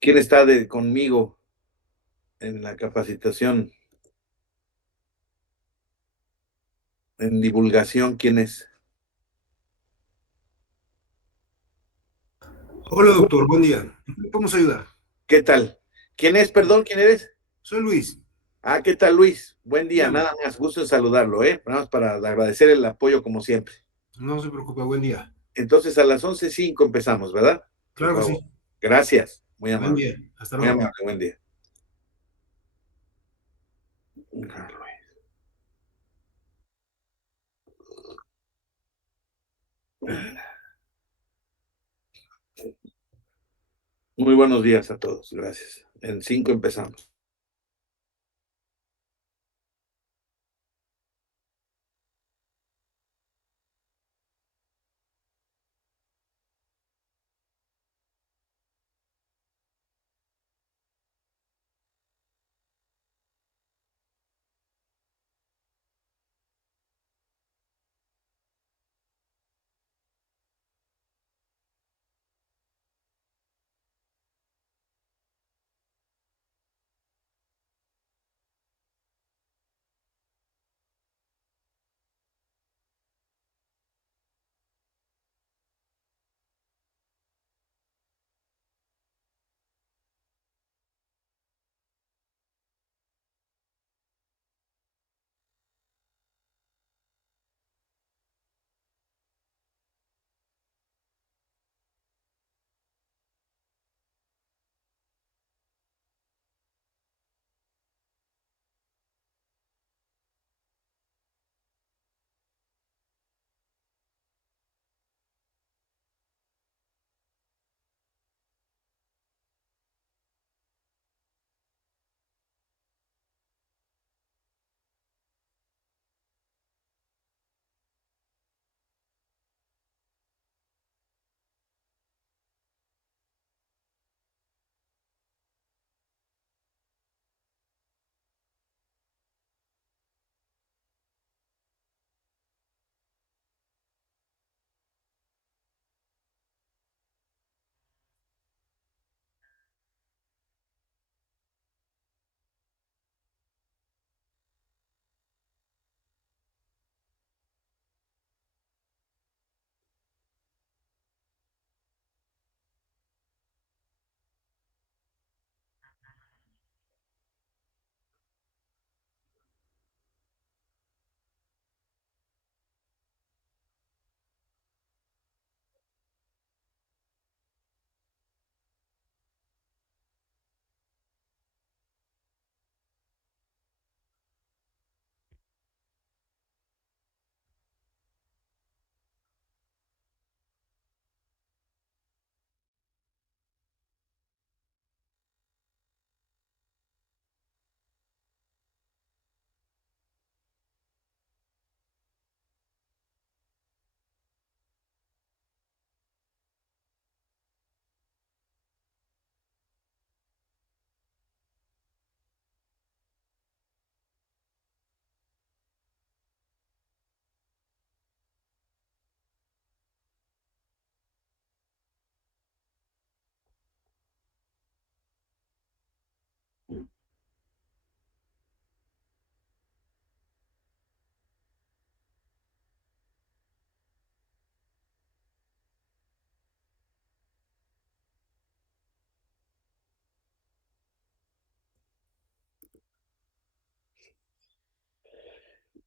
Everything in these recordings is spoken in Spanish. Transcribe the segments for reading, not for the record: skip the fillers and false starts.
¿Quién está conmigo en la capacitación, en divulgación? ¿Quién es? Hola doctor, buen día. ¿En qué le podemos ayudar? ¿Qué tal? ¿Quién es? Perdón, ¿quién eres? Soy Luis. Ah, ¿qué tal, Luis? Buen día, Dígame. nada más, gusto en saludarlo, ¿eh? Nada más para agradecer el apoyo como siempre. No se preocupe, buen día. Entonces, a las 11:05 empezamos, ¿verdad? Por Claro que favor. sí. Gracias, Buen día. Hasta muy luego. amable, buen día. Muy buenos días a todos, gracias. En 5 empezamos.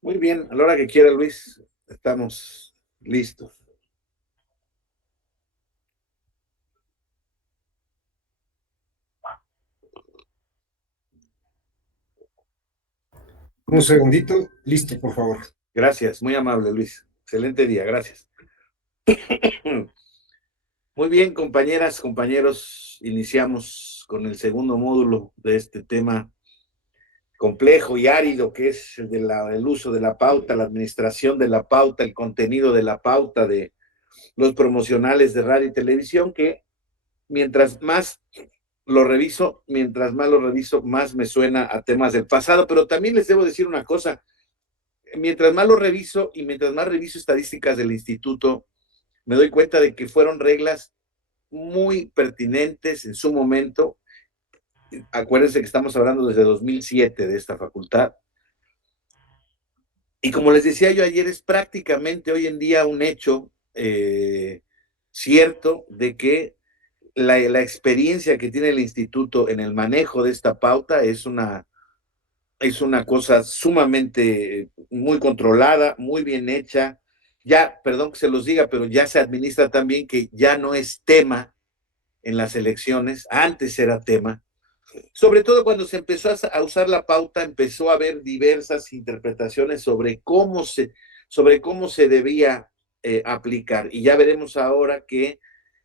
Muy bien, a la hora que quiera, Luis, estamos listos. Un segundito. Listo, por favor. Gracias, muy amable, Luis. Excelente día, gracias. Muy bien, compañeras, compañeros, iniciamos con el segundo módulo de este tema complejo y árido que es el uso de la pauta, la administración de la pauta, el contenido de la pauta de los promocionales de radio y televisión, que mientras más mientras más lo reviso, más me suena a temas del pasado, pero también les debo decir una cosa, mientras más lo reviso y mientras más reviso estadísticas del instituto, me doy cuenta de que fueron reglas muy pertinentes en su momento Acuérdense que estamos hablando desde 2007 de esta facultad. Y como les decía yo ayer, es prácticamente hoy en día un hecho cierto de que la experiencia que tiene el instituto en el manejo de esta pauta es una cosa sumamente muy controlada, muy bien hecha. Ya, perdón que se los diga, pero ya se administra también que ya no es tema en las elecciones, antes era tema. Sobre todo cuando se empezó a usar la pauta, empezó a haber diversas interpretaciones sobre cómo se debía aplicar. Y ya veremos ahora que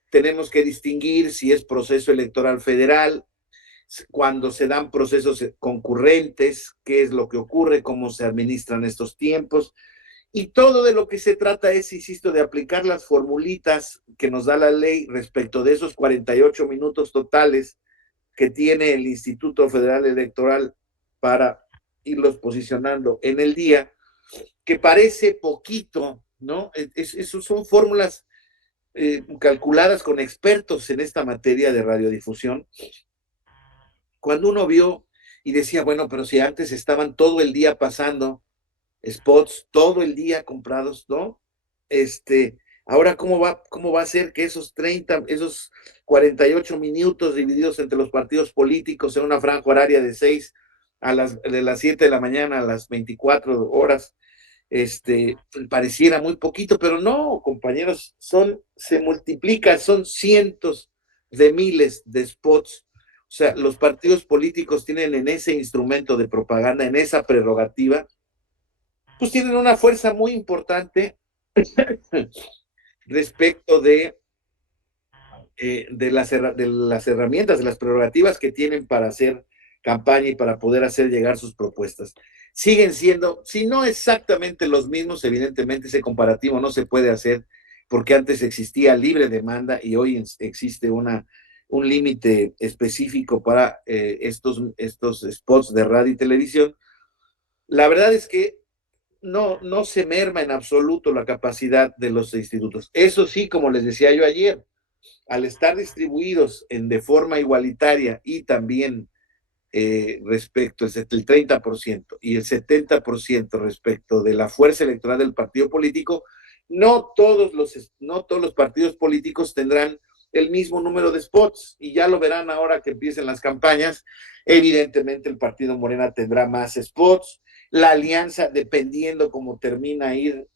tenemos que distinguir si es proceso electoral federal, cuando se dan procesos concurrentes, qué es lo que ocurre, cómo se administran estos tiempos. Y todo de lo que se trata es, insisto, de aplicar las formulitas que nos da la ley respecto de esos 48 minutos totales que tiene el Instituto Federal Electoral para irlos posicionando en el día, que parece poquito, ¿no? Eso son fórmulas calculadas con expertos en esta materia de radiodifusión. Cuando uno vio y decía, bueno, pero si antes estaban todo el día pasando spots, todo el día comprados, ¿no? Ahora, cómo va a ser que esos 48 minutos divididos entre los partidos políticos en una franja horaria de 6 de las 7 de la mañana a las 24 horas, pareciera muy poquito, pero no, compañeros, se multiplican, son cientos de miles de spots. O sea, los partidos políticos tienen en ese instrumento de propaganda, en esa prerrogativa, pues tienen una fuerza muy importante respecto de las herramientas, de las prerrogativas que tienen para hacer campaña y para poder hacer llegar sus propuestas. Siguen siendo, si no exactamente los mismos, evidentemente ese comparativo no se puede hacer porque antes existía libre demanda y hoy existe un límite específico para estos spots de radio y televisión. La verdad es que no se merma en absoluto la capacidad de los institutos. Eso sí, como les decía yo ayer, al estar distribuidos de forma igualitaria y también respecto el 30% y el 70% respecto de la fuerza electoral del partido político, no todos los partidos políticos tendrán el mismo número de spots y ya lo verán ahora que empiecen las campañas. Evidentemente el partido Morena tendrá más spots, la alianza, dependiendo cómo termina ir,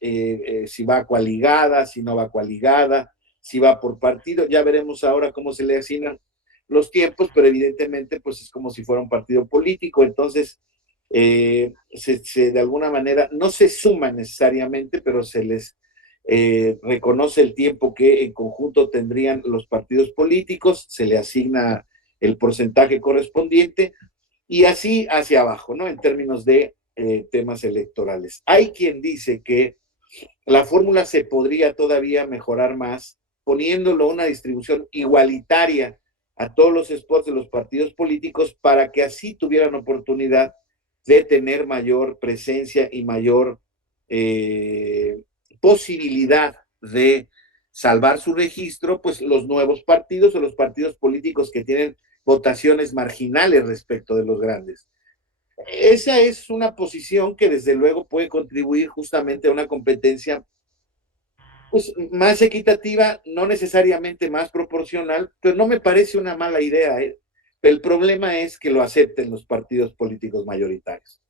si va coaligada, si no va coaligada, si va por partido, ya veremos ahora cómo se le asignan los tiempos, pero evidentemente pues es como si fuera un partido político, entonces de alguna manera no se suma necesariamente, pero se les reconoce el tiempo que en conjunto tendrían los partidos políticos, se le asigna el porcentaje correspondiente y así hacia abajo, ¿no? En términos de temas electorales. Hay quien dice que la fórmula se podría todavía mejorar más poniéndolo una distribución igualitaria a todos los spots de los partidos políticos para que así tuvieran oportunidad de tener mayor presencia y mayor posibilidad de salvar su registro, pues los nuevos partidos o los partidos políticos que tienen votaciones marginales respecto de los grandes. Esa es una posición que desde luego puede contribuir justamente a una competencia pues, más equitativa, no necesariamente más proporcional, pero no me parece una mala idea. El problema es que lo acepten los partidos políticos mayoritarios.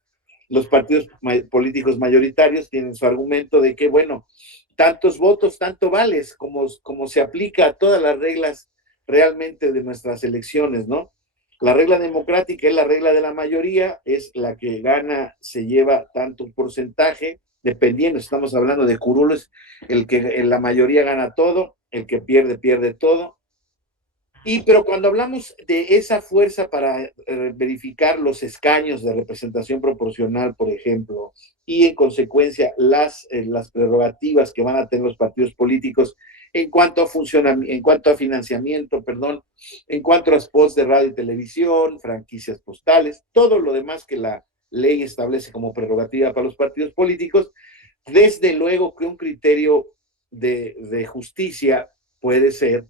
Los partidos políticos mayoritarios tienen su argumento de que, bueno, tantos votos, tanto vales, como se aplica a todas las reglas realmente de nuestras elecciones, ¿no? La regla democrática es la regla de la mayoría, es la que gana, se lleva tanto porcentaje, dependiendo, estamos hablando de curules, la mayoría gana todo, el que pierde, pierde todo. Pero cuando hablamos de esa fuerza para verificar los escaños de representación proporcional, por ejemplo, y en consecuencia las prerrogativas que van a tener los partidos políticos en cuanto a financiamiento, perdón, en cuanto a spots de radio y televisión, franquicias postales, todo lo demás que la ley establece como prerrogativa para los partidos políticos, desde luego que un criterio de justicia puede ser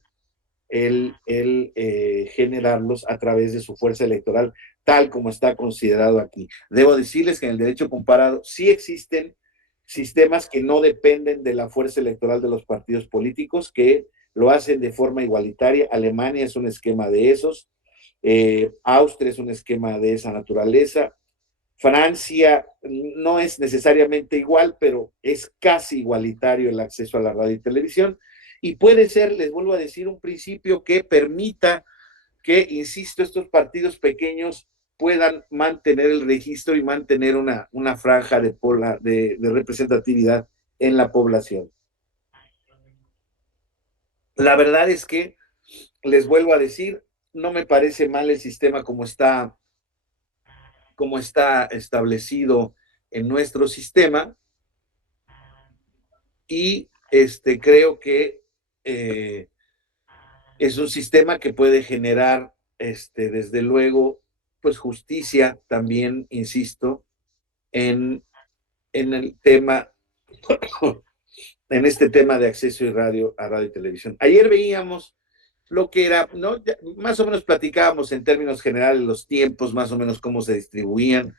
generarlos a través de su fuerza electoral, tal como está considerado aquí. Debo decirles que en el derecho comparado sí existen sistemas que no dependen de la fuerza electoral de los partidos políticos, que lo hacen de forma igualitaria. Alemania es un esquema de esos, Austria es un esquema de esa naturaleza, Francia no es necesariamente igual, pero es casi igualitario el acceso a la radio y televisión, y puede ser, les vuelvo a decir, un principio que permita que, insisto, estos partidos pequeños puedan mantener el registro y mantener una franja de representatividad en la población. La verdad es que, les vuelvo a decir, no me parece mal el sistema como está establecido en nuestro sistema, y creo que es un sistema que puede generar, desde luego, pues justicia también, insisto, en el tema, en este tema de acceso a radio y televisión. Ayer veíamos lo que era, ¿no? Más o menos platicábamos en términos generales los tiempos, más o menos cómo se distribuían.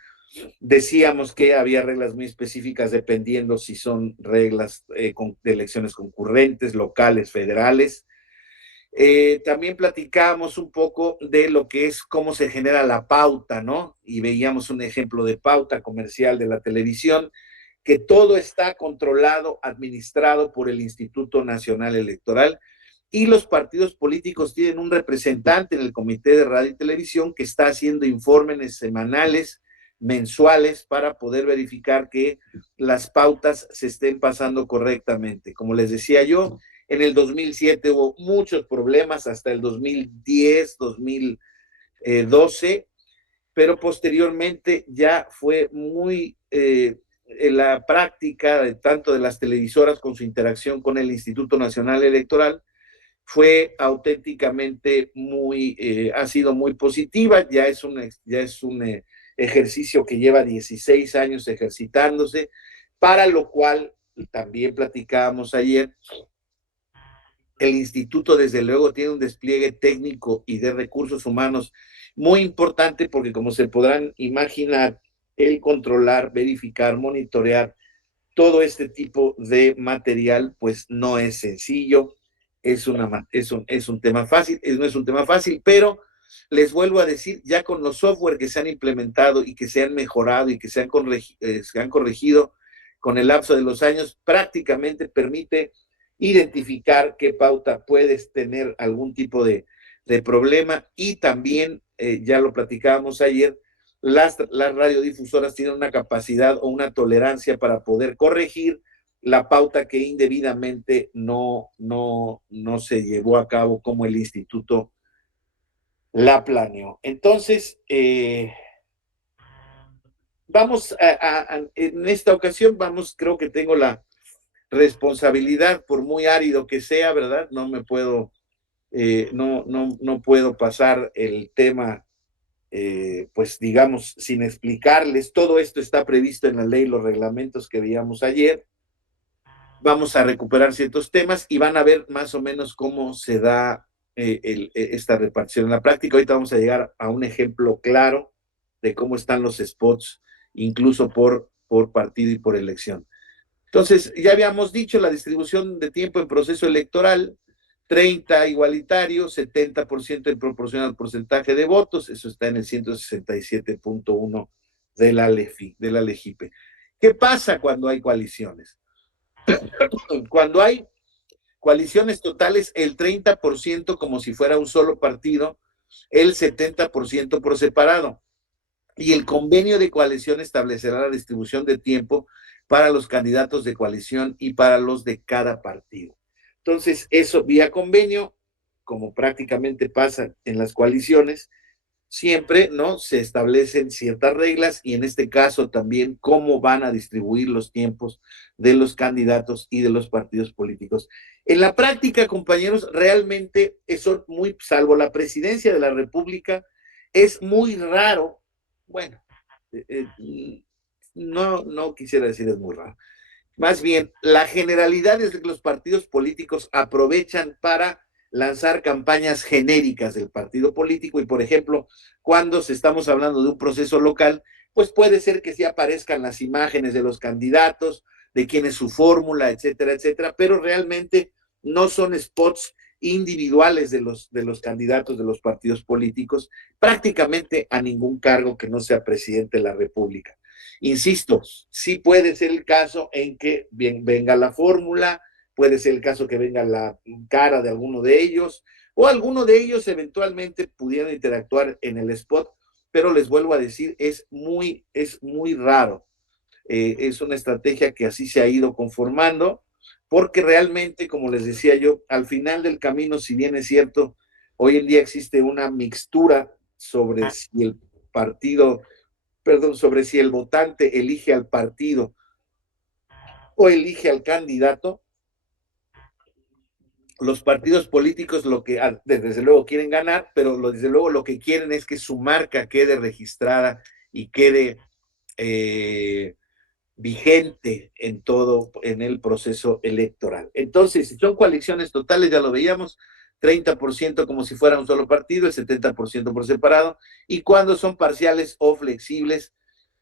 Decíamos que había reglas muy específicas dependiendo si son reglas de elecciones concurrentes, locales, federales. También platicábamos un poco de lo que es cómo se genera la pauta, ¿no? Y veíamos un ejemplo de pauta comercial de la televisión, que todo está controlado, administrado por el Instituto Nacional Electoral, y los partidos políticos tienen un representante en el Comité de Radio y Televisión que está haciendo informes semanales, mensuales, para poder verificar que las pautas se estén pasando correctamente. Como les decía yo, en el 2007 hubo muchos problemas, hasta el 2010, 2012, pero posteriormente ya fue muy en la práctica de tanto de las televisoras con su interacción con el Instituto Nacional Electoral, fue auténticamente ha sido muy positiva. Ya es un ejercicio que lleva 16 años ejercitándose, para lo cual también platicábamos ayer. El instituto, desde luego, tiene un despliegue técnico y de recursos humanos muy importante, porque, como se podrán imaginar, el controlar, verificar, monitorear todo este tipo de material, pues no es sencillo, es un tema fácil, no es un tema fácil, pero les vuelvo a decir, ya con los software que se han implementado y que se han mejorado y que se han corregido con el lapso de los años, prácticamente permite identificar qué pauta puedes tener algún tipo de problema. Y también, ya lo platicábamos ayer, las radiodifusoras tienen una capacidad o una tolerancia para poder corregir la pauta que indebidamente no se llevó a cabo como el instituto la planeó. Entonces, en esta ocasión creo que tengo la responsabilidad, por muy árido que sea, ¿verdad? No me puedo, no puedo pasar el tema, pues digamos, sin explicarles. Todo esto está previsto en la ley, los reglamentos que veíamos ayer. Vamos a recuperar ciertos temas y van a ver más o menos cómo se da esta repartición en la práctica. Ahorita vamos a llegar a un ejemplo claro de cómo están los spots, incluso por partido y por elección. Entonces, ya habíamos dicho la distribución de tiempo en proceso electoral: 30 igualitario, 70% en proporción al porcentaje de votos. Eso está en el 167.1 de la LEGIPE. ¿Qué pasa cuando hay coaliciones? Cuando hay coaliciones totales, el 30% como si fuera un solo partido, el 70% por separado. Y el convenio de coalición establecerá la distribución de tiempo para los candidatos de coalición y para los de cada partido. Entonces, eso vía convenio, como prácticamente pasa en las coaliciones, siempre, ¿no?, se establecen ciertas reglas, y en este caso también cómo van a distribuir los tiempos de los candidatos y de los partidos políticos. En la práctica, compañeros, realmente eso, muy salvo la presidencia de la República, es muy raro. Bueno, no quisiera decir es muy raro. Más bien, la generalidad es que los partidos políticos aprovechan para lanzar campañas genéricas del partido político y, por ejemplo, cuando estamos hablando de un proceso local, pues puede ser que sí aparezcan las imágenes de los candidatos, de quién es su fórmula, etcétera, etcétera, pero realmente no son spots individuales de los candidatos de los partidos políticos, prácticamente a ningún cargo que no sea presidente de la República. Insisto, sí puede ser el caso en que venga la fórmula, puede ser el caso que venga la cara de alguno de ellos, o alguno de ellos eventualmente pudiera interactuar en el spot, pero les vuelvo a decir, es muy raro. Es una estrategia que así se ha ido conformando, porque realmente, como les decía yo, al final del camino, si bien es cierto, hoy en día existe una mixtura sobre si el partido, perdón, sobre si el votante elige al partido o elige al candidato. Los partidos políticos lo que desde luego quieren ganar, pero desde luego lo que quieren es que su marca quede registrada y quede vigente en todo, en el proceso electoral. Entonces, si son coaliciones totales, ya lo veíamos, 30% como si fuera un solo partido, el 70% por separado, y cuando son parciales o flexibles,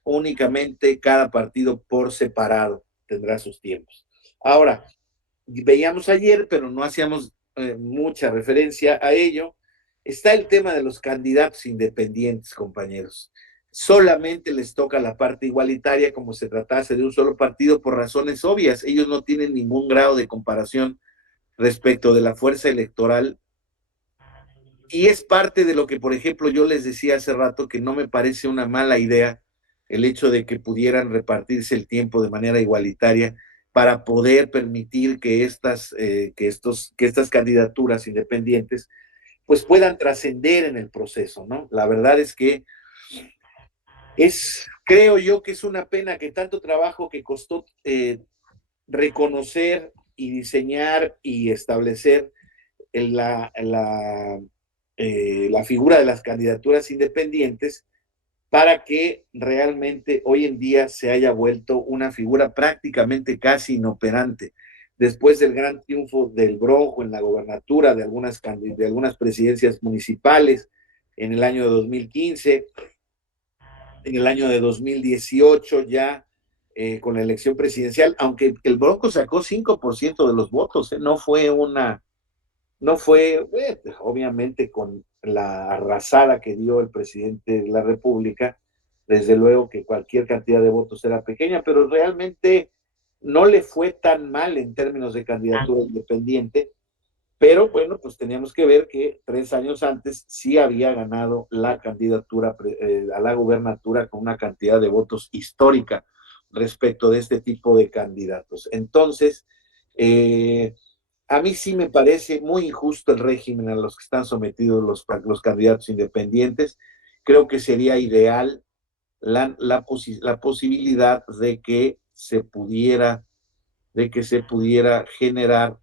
únicamente cada partido por separado tendrá sus tiempos. Ahora, veíamos ayer, pero no hacíamos mucha referencia a ello, está el tema de los candidatos independientes, compañeros. Solamente les toca la parte igualitaria como se tratase de un solo partido por razones obvias. Ellos no tienen ningún grado de comparación respecto de la fuerza electoral. Y es parte de lo que, por ejemplo, yo les decía hace rato que no me parece una mala idea el hecho de que pudieran repartirse el tiempo de manera igualitaria para poder permitir que estas candidaturas independientes pues puedan trascender en el proceso, ¿no? La verdad es que creo yo que es una pena que tanto trabajo que costó reconocer y diseñar y establecer la figura de las candidaturas independientes para que realmente hoy en día se haya vuelto una figura prácticamente casi inoperante. Después del gran triunfo del Bronco en la gobernatura de algunas presidencias municipales en el año de 2015, en el año de 2018 ya con la elección presidencial, aunque el Bronco sacó 5% de los votos, no fue obviamente con la arrasada que dio el presidente de la República, desde luego que cualquier cantidad de votos era pequeña, pero realmente no le fue tan mal en términos de candidatura independiente, pero bueno, pues teníamos que ver que 3 años antes sí había ganado la candidatura a la gubernatura con una cantidad de votos histórica respecto de este tipo de candidatos. Entonces, a mí sí me parece muy injusto el régimen a los que están sometidos los candidatos independientes. Creo que sería ideal la posibilidad de que se pudiera generar,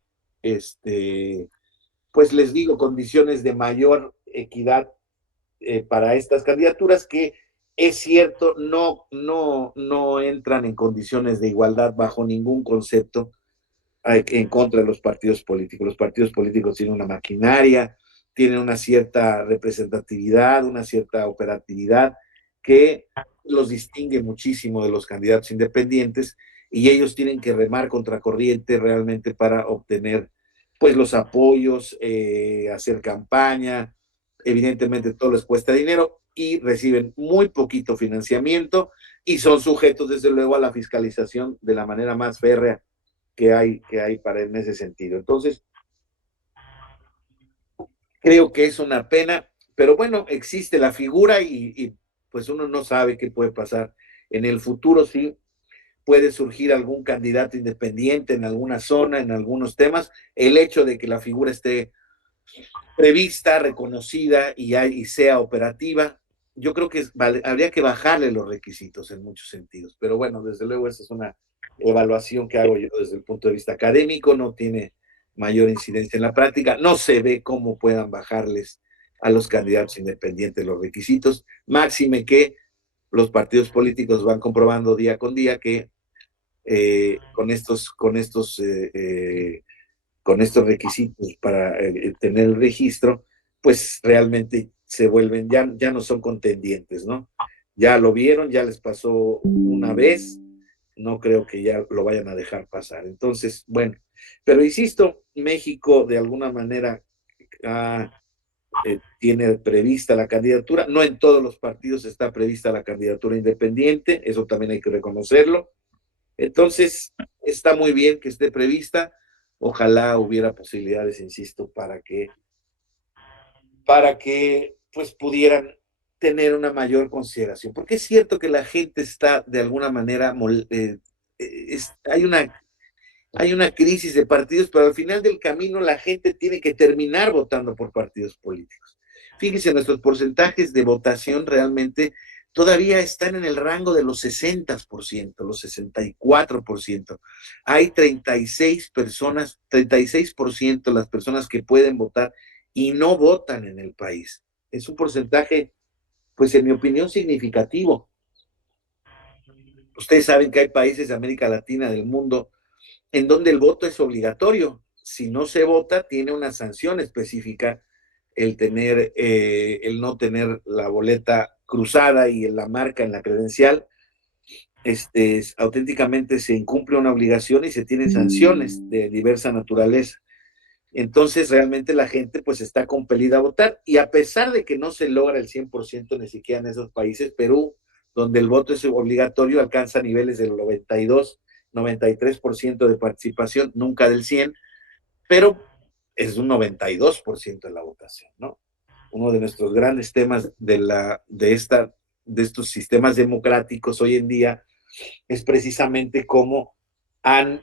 pues les digo, condiciones de mayor equidad para estas candidaturas que es cierto, no entran en condiciones de igualdad bajo ningún concepto en contra de los partidos políticos. Los partidos políticos tienen una maquinaria, tienen una cierta representatividad, una cierta operatividad que los distingue muchísimo de los candidatos independientes y ellos tienen que remar contracorriente realmente para obtener pues los apoyos, hacer campaña, evidentemente todo les cuesta dinero y reciben muy poquito financiamiento y son sujetos desde luego a la fiscalización de la manera más férrea que hay para en ese sentido. Entonces, creo que es una pena, pero bueno, existe la figura pues uno no sabe qué puede pasar. En el futuro sí puede surgir algún candidato independiente en alguna zona, en algunos temas. El hecho de que la figura esté prevista, reconocida y sea operativa, yo creo que habría que bajarle los requisitos en muchos sentidos. Pero bueno, desde luego esa es una evaluación que hago yo desde el punto de vista académico, no tiene mayor incidencia en la práctica, no se ve cómo puedan bajarles a los candidatos independientes los requisitos, máxime que los partidos políticos van comprobando día con día que con con estos requisitos para tener el registro, pues realmente se vuelven, ya no son contendientes, ¿no? Ya lo vieron, ya les pasó una vez, no creo que ya lo vayan a dejar pasar. Entonces, bueno, pero insisto, México de alguna manera tiene prevista la candidatura, no en todos los partidos está prevista la candidatura independiente, eso también hay que reconocerlo. Entonces, está muy bien que esté prevista, ojalá hubiera posibilidades, insisto, para que pues pudieran tener una mayor consideración, porque es cierto que la gente está de alguna manera, hay una crisis de partidos, pero al final del camino la gente tiene que terminar votando por partidos políticos. Fíjense, nuestros porcentajes de votación realmente todavía están en el rango de los 60%, los 64%. Hay 36% las personas que pueden votar y no votan en el país. Es un porcentaje, pues en mi opinión, significativo. Ustedes saben que hay países de América Latina, del mundo, en donde el voto es obligatorio. Si no se vota, tiene una sanción específica el no tener la boleta cruzada y la marca en la credencial. Auténticamente se incumple una obligación y se tienen sanciones de diversa naturaleza. Entonces, realmente la gente pues está compelida a votar, y a pesar de que no se logra el 100% ni siquiera en esos países, Perú, donde el voto es obligatorio, alcanza niveles del 92, 93% de participación, nunca del 100, pero es un 92% de la votación, ¿no? Uno de nuestros grandes temas de estos sistemas democráticos hoy en día es precisamente cómo han,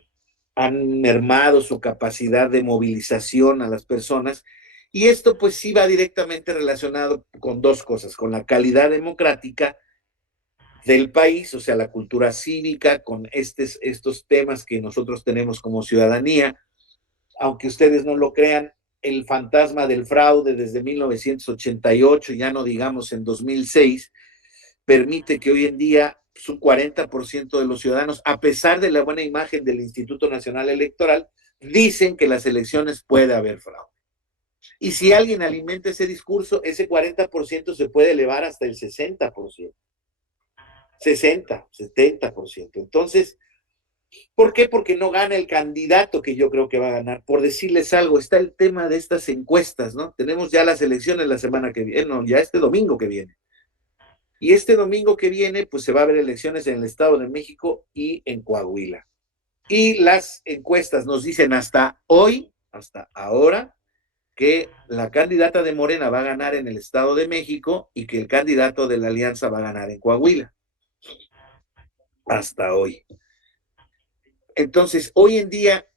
han mermado su capacidad de movilización a las personas, y esto pues sí va directamente relacionado con dos cosas, con la calidad democrática del país, o sea, la cultura cívica, con estos temas que nosotros tenemos como ciudadanía. Aunque ustedes no lo crean, el fantasma del fraude desde 1988, ya no digamos en 2006, permite que hoy en día un 40% de los ciudadanos, a pesar de la buena imagen del Instituto Nacional Electoral, dicen que las elecciones puede haber fraude. Y si alguien alimenta ese discurso, ese 40% se puede elevar hasta el 60%, 60, 70%. Entonces, ¿por qué? Porque no gana el candidato que yo creo que va a ganar. Por decirles algo, está el tema de estas encuestas, ¿no? Tenemos ya las elecciones la semana que viene, no, ya este domingo que viene. Y este domingo que viene, pues se va a haber elecciones en el Estado de México y en Coahuila. Y las encuestas nos dicen hasta hoy, hasta ahora, que la candidata de Morena va a ganar en el Estado de México y que el candidato de la Alianza va a ganar en Coahuila. Hasta hoy. Entonces, hoy en día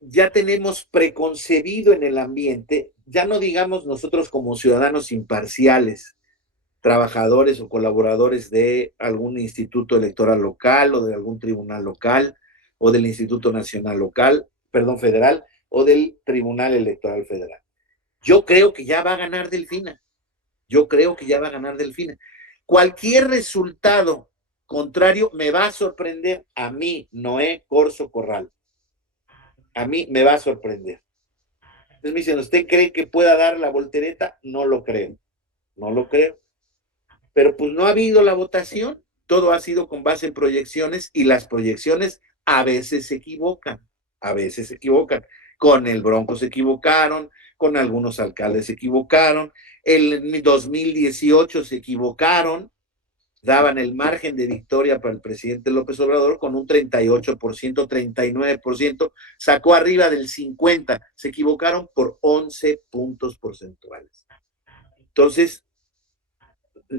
ya tenemos preconcebido en el ambiente, ya no digamos nosotros como ciudadanos imparciales, trabajadores o colaboradores de algún instituto electoral local o de algún tribunal local o del Instituto Nacional Local, perdón, federal, o del Tribunal Electoral Federal. Yo creo que ya va a ganar Delfina. Yo creo que ya va a ganar Delfina. Cualquier resultado contrario me va a sorprender a mí, Noé Corso Corral. A mí me va a sorprender. Entonces me dicen, ¿usted cree que pueda dar la voltereta? No lo creo. No lo creo. Pero pues no ha habido la votación, todo ha sido con base en proyecciones, y las proyecciones a veces se equivocan, a veces se equivocan. Con el Bronco se equivocaron, con algunos alcaldes se equivocaron, en 2018 se equivocaron, daban el margen de victoria para el presidente López Obrador con un 38%, 39%, sacó arriba del 50%, se equivocaron por 11 puntos porcentuales. Entonces,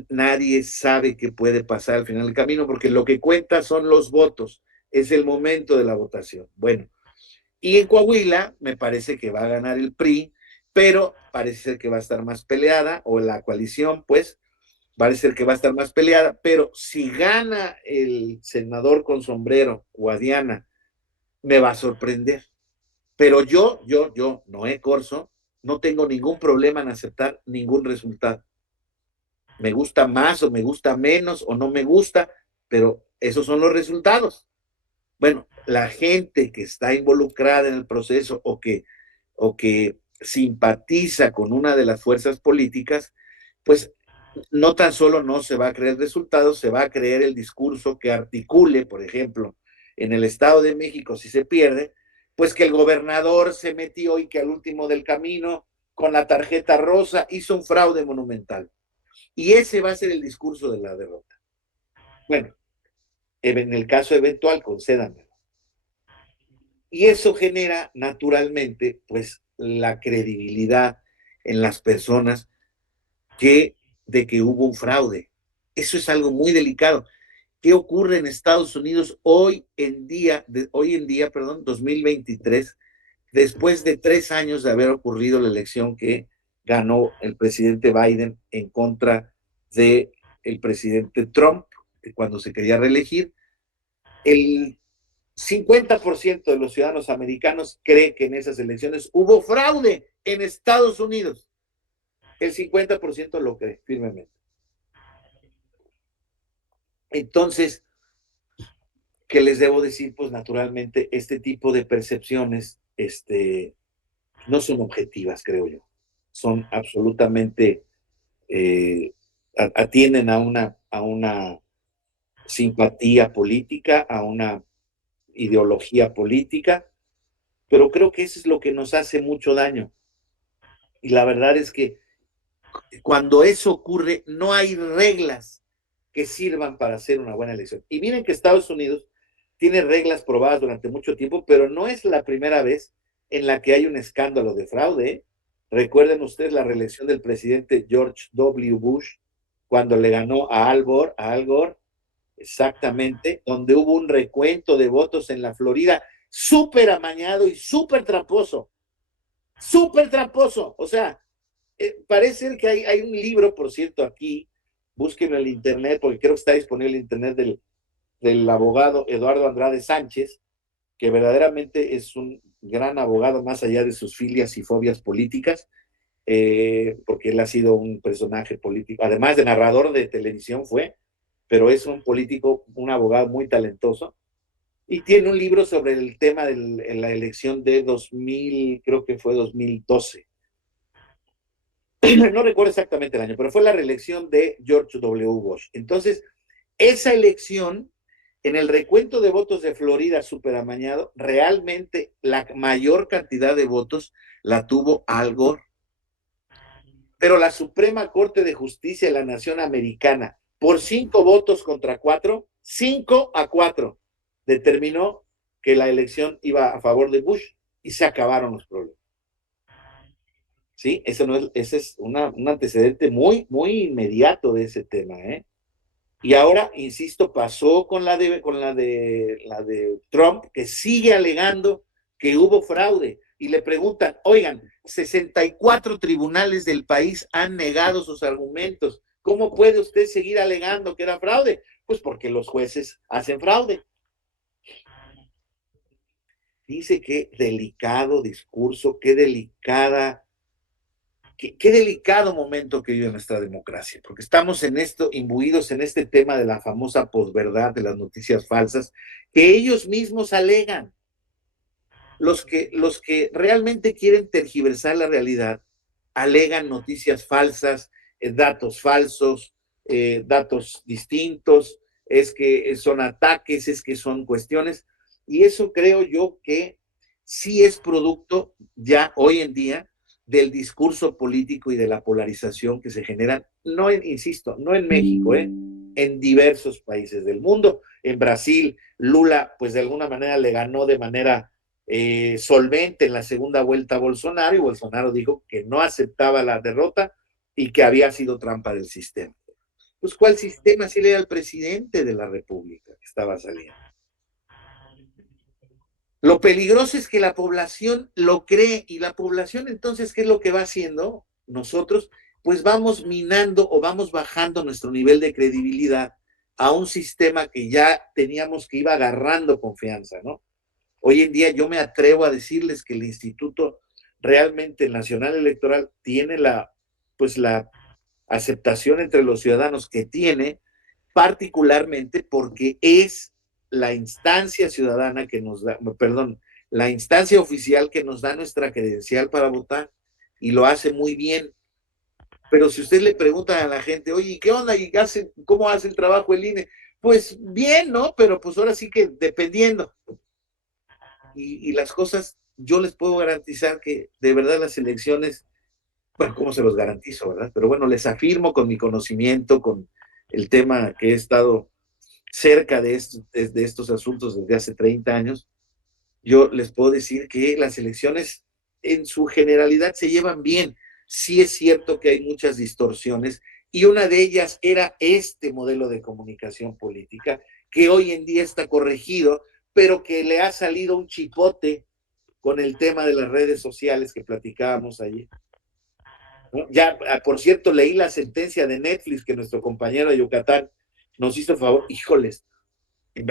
nadie sabe qué puede pasar al final del camino, porque lo que cuenta son los votos, es el momento de la votación. Bueno, y en Coahuila me parece que va a ganar el PRI, pero parece ser que va a estar más peleada, o la coalición, pues, parece ser que va a estar más peleada, pero si gana el senador con sombrero, Guadiana, me va a sorprender. Pero Noé Corso, no tengo ningún problema en aceptar ningún resultado. Me gusta más o me gusta menos o no me gusta, pero esos son los resultados. Bueno, la gente que está involucrada en el proceso o que o que simpatiza con una de las fuerzas políticas, pues no tan solo no se va a creer resultados, se va a creer el discurso que articule, por ejemplo, en el Estado de México, si se pierde, pues que el gobernador se metió y que al último del camino, con la tarjeta rosa, hizo un fraude monumental. Y ese va a ser el discurso de la derrota. Bueno, en el caso eventual, concédanme. Y eso genera naturalmente, pues, la credibilidad en las personas de que hubo un fraude. Eso es algo muy delicado. ¿Qué ocurre en Estados Unidos hoy en día, perdón, 2023, después de 3 años de haber ocurrido la elección que ganó el presidente Biden en contra de el presidente Trump, cuando se quería reelegir? El 50% de los ciudadanos americanos cree que en esas elecciones hubo fraude en Estados Unidos. El 50% lo cree firmemente. Entonces, ¿qué les debo decir? Pues naturalmente este tipo de percepciones no son objetivas, creo yo. Son absolutamente, atienden a una simpatía política, a una ideología política, pero creo que eso es lo que nos hace mucho daño. Y la verdad es que cuando eso ocurre, no hay reglas que sirvan para hacer una buena elección. Y miren que Estados Unidos tiene reglas probadas durante mucho tiempo, pero no es la primera vez en la que hay un escándalo de fraude. ¿Eh? Recuerden ustedes la reelección del presidente George W. Bush cuando le ganó a Al Gore, exactamente, donde hubo un recuento de votos en la Florida súper amañado y súper tramposo. Súper tramposo. O sea, parece que hay un libro, por cierto, aquí, búsquenlo en el internet, porque creo que está disponible en internet del abogado Eduardo Andrade Sánchez, que verdaderamente es un gran abogado más allá de sus filias y fobias políticas, porque él ha sido un personaje político, además de narrador de televisión fue, pero es un político, un abogado muy talentoso, y tiene un libro sobre el tema de la elección de 2000, creo que fue 2012. No recuerdo exactamente el año, pero fue la reelección de George W. Bush. Entonces, esa elección, en el recuento de votos de Florida súper amañado, realmente la mayor cantidad de votos la tuvo Al Gore. Pero la Suprema Corte de Justicia de la Nación Americana, por 5 votos contra 4, 5-4, determinó que la elección iba a favor de Bush y se acabaron los problemas. ¿Sí? Ese es un antecedente muy, muy inmediato de ese tema, ¿eh? Y ahora, insisto, pasó con la de Trump, que sigue alegando que hubo fraude. Y le preguntan, oigan, 64 tribunales del país han negado sus argumentos. ¿Cómo puede usted seguir alegando que era fraude? Pues porque los jueces hacen fraude. Dice qué delicado discurso, qué delicado momento que vive nuestra democracia, porque estamos en esto, imbuidos en este tema de la famosa posverdad, de las noticias falsas, que ellos mismos alegan. Los que realmente quieren tergiversar la realidad, alegan noticias falsas, datos falsos, datos distintos, es que son ataques, es que son cuestiones, y eso creo yo que sí es producto ya hoy en día del discurso político y de la polarización que se generan, insisto, no en México, en diversos países del mundo. En Brasil, Lula, pues de alguna manera le ganó de manera solvente en la segunda vuelta a Bolsonaro, y Bolsonaro dijo que no aceptaba la derrota y que había sido trampa del sistema. Pues, ¿cuál sistema? Si él era el presidente de la República que estaba saliendo. Lo peligroso es que la población lo cree, y la población entonces, ¿qué es lo que va haciendo? Nosotros, pues vamos minando o vamos bajando nuestro nivel de credibilidad a un sistema que ya teníamos que iba agarrando confianza, ¿no? Hoy en día yo me atrevo a decirles que el Instituto realmente Nacional Electoral tiene pues la aceptación entre los ciudadanos que tiene, particularmente porque es la instancia ciudadana que nos da, perdón, la instancia oficial que nos da nuestra credencial para votar, y lo hace muy bien. Pero si usted le pregunta a la gente, oye, ¿qué onda? ¿Y cómo hace el trabajo el INE? Pues bien, ¿no? Pero pues ahora sí que dependiendo. Y las cosas, yo les puedo garantizar que de verdad las elecciones, bueno, ¿cómo se los garantizo, verdad? Pero bueno, les afirmo con mi conocimiento, con el tema que he estado cerca de estos asuntos desde hace 30 años, yo les puedo decir que las elecciones en su generalidad se llevan bien. Sí es cierto que hay muchas distorsiones y una de ellas era este modelo de comunicación política que hoy en día está corregido, pero que le ha salido un chipote con el tema de las redes sociales que platicábamos ayer. ¿No? Ya, por cierto, leí la sentencia de Netflix que nuestro compañero de Yucatán nos hizo favor. Híjoles,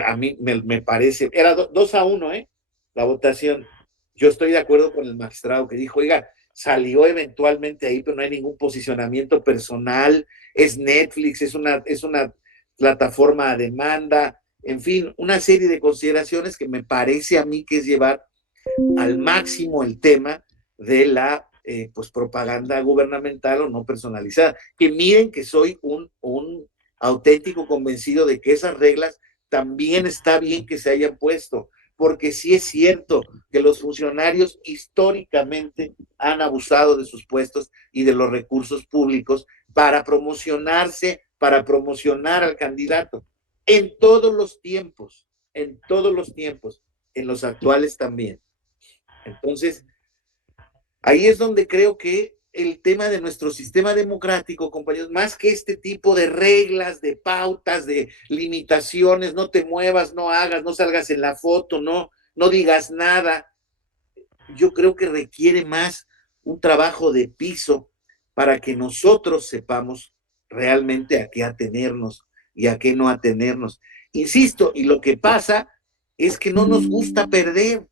a mí me parece, era 2-1, la votación. Yo estoy de acuerdo con el magistrado que dijo, oiga, salió eventualmente ahí, pero no hay ningún posicionamiento personal, es Netflix, es una plataforma a demanda, en fin, una serie de consideraciones que me parece a mí que es llevar al máximo el tema de la pues propaganda gubernamental o no personalizada. Que miren que soy un auténtico convencido de que esas reglas también está bien que se hayan puesto, porque sí es cierto que los funcionarios históricamente han abusado de sus puestos y de los recursos públicos para promocionarse, para promocionar al candidato, en todos los tiempos, en los actuales también. Entonces, ahí es donde creo que el tema de nuestro sistema democrático, compañeros, más que este tipo de reglas, de pautas, de limitaciones, no te muevas, no hagas, no salgas en la foto, no digas nada, yo creo que requiere más un trabajo de piso para que nosotros sepamos realmente a qué atenernos y a qué no atenernos. Insisto, y lo que pasa es que no nos gusta perder,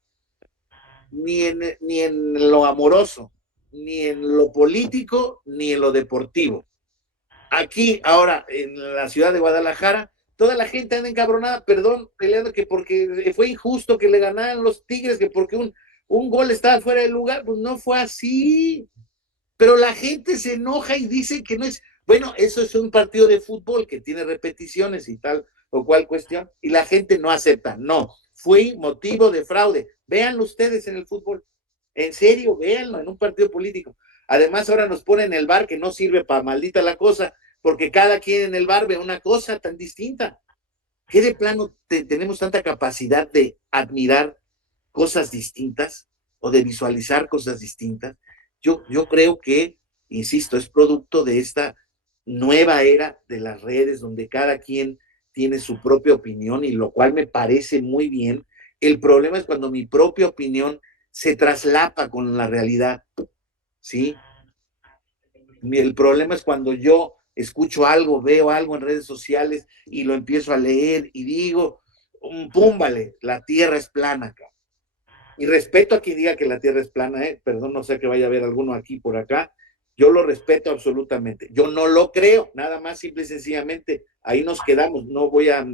ni en lo amoroso, ni en lo político, ni en lo deportivo. Aquí, ahora, en la ciudad de Guadalajara, toda la gente anda encabronada, perdón, peleando que porque fue injusto que le ganaran los Tigres, que porque un gol estaba fuera de lugar, pues no fue así. Pero la gente se enoja y dice que no es, bueno, eso es un partido de fútbol que tiene repeticiones y tal o cual cuestión, y la gente no acepta, no, fue motivo de fraude. Véanlo ustedes en el fútbol, en serio, véanlo en un partido político. Además, ahora nos ponen el VAR que no sirve para maldita la cosa, porque cada quien en el VAR ve una cosa tan distinta. ¿Qué de plano tenemos tanta capacidad de admirar cosas distintas o de visualizar cosas distintas? Yo creo que, insisto, es producto de esta nueva era de las redes donde cada quien tiene su propia opinión y lo cual me parece muy bien. El problema es cuando mi propia opinión se traslapa con la realidad, ¿sí? El problema es cuando yo escucho algo, veo algo en redes sociales y lo empiezo a leer y digo, pum, vale, la tierra es plana, cabrón. Y respeto a quien diga que la tierra es plana, perdón, no sé que vaya a haber alguno aquí por acá, yo lo respeto absolutamente. Yo no lo creo, nada más simple y sencillamente, ahí nos quedamos, no voy a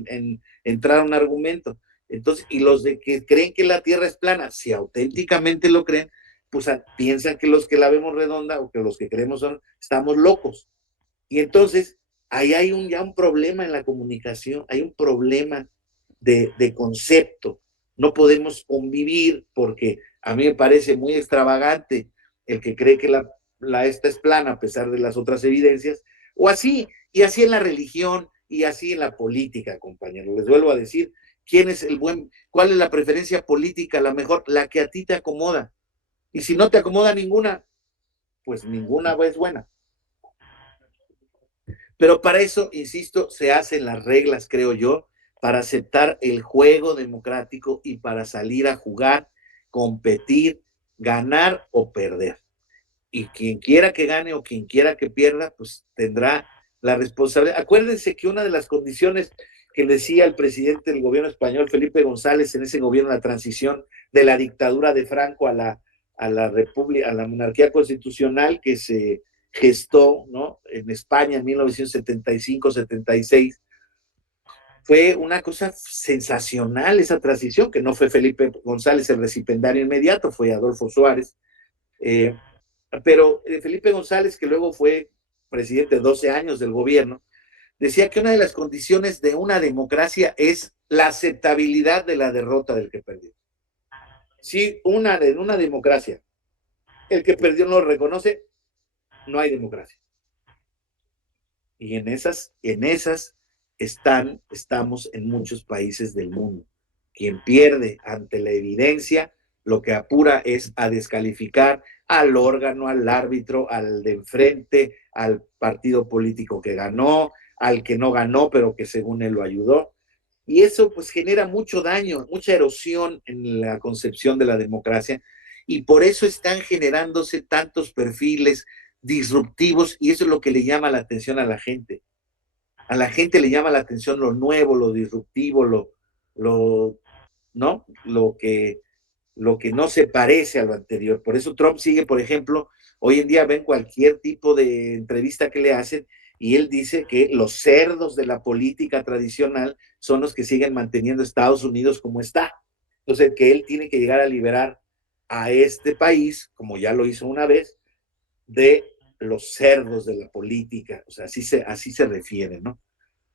entrar a un argumento. Entonces, y los de que creen que la tierra es plana, si auténticamente lo creen, pues piensan que los que la vemos redonda o que los que creemos estamos locos. Y entonces, ahí hay ya un problema en la comunicación, hay un problema de concepto. No podemos convivir porque a mí me parece muy extravagante el que cree que esta es plana a pesar de las otras evidencias, o así, y así en la religión, y así en la política, compañeros. Les vuelvo a decir, ¿cuál es la preferencia política, la mejor? La que a ti te acomoda. Y si no te acomoda ninguna, pues ninguna es buena. Pero para eso, insisto, se hacen las reglas, creo yo, para aceptar el juego democrático y para salir a jugar, competir, ganar o perder. Y quien quiera que gane o quien quiera que pierda, pues tendrá la responsabilidad. Acuérdense que una de las condiciones que decía el presidente del gobierno español, Felipe González, en ese gobierno de la transición de la dictadura de Franco a la república, a la monarquía constitucional que se gestó, ¿no?, en España en 1975-76, fue una cosa sensacional esa transición, que no fue Felipe González el recipendario inmediato, fue Adolfo Suárez. Pero Felipe González, que luego fue presidente 12 años del gobierno, decía que una de las condiciones de una democracia es la aceptabilidad de la derrota del que perdió. Si en una democracia el que perdió no lo reconoce, no hay democracia. Y en esas estamos en muchos países del mundo. Quien pierde ante la evidencia, lo que apura es a descalificar al órgano, al árbitro, al de enfrente, al partido político que ganó, al que no ganó, pero que según él lo ayudó. Y eso pues genera mucho daño, mucha erosión en la concepción de la democracia, y por eso están generándose tantos perfiles disruptivos, y eso es lo que le llama la atención a la gente. A la gente le llama la atención lo nuevo, lo disruptivo, lo, ¿no? Lo que no se parece a lo anterior. Por eso Trump sigue, por ejemplo, hoy en día ven cualquier tipo de entrevista que le hacen y él dice que los cerdos de la política tradicional son los que siguen manteniendo Estados Unidos como está. Entonces, que él tiene que llegar a liberar a este país, como ya lo hizo una vez, de los cerdos de la política. O sea, así se refiere, ¿no?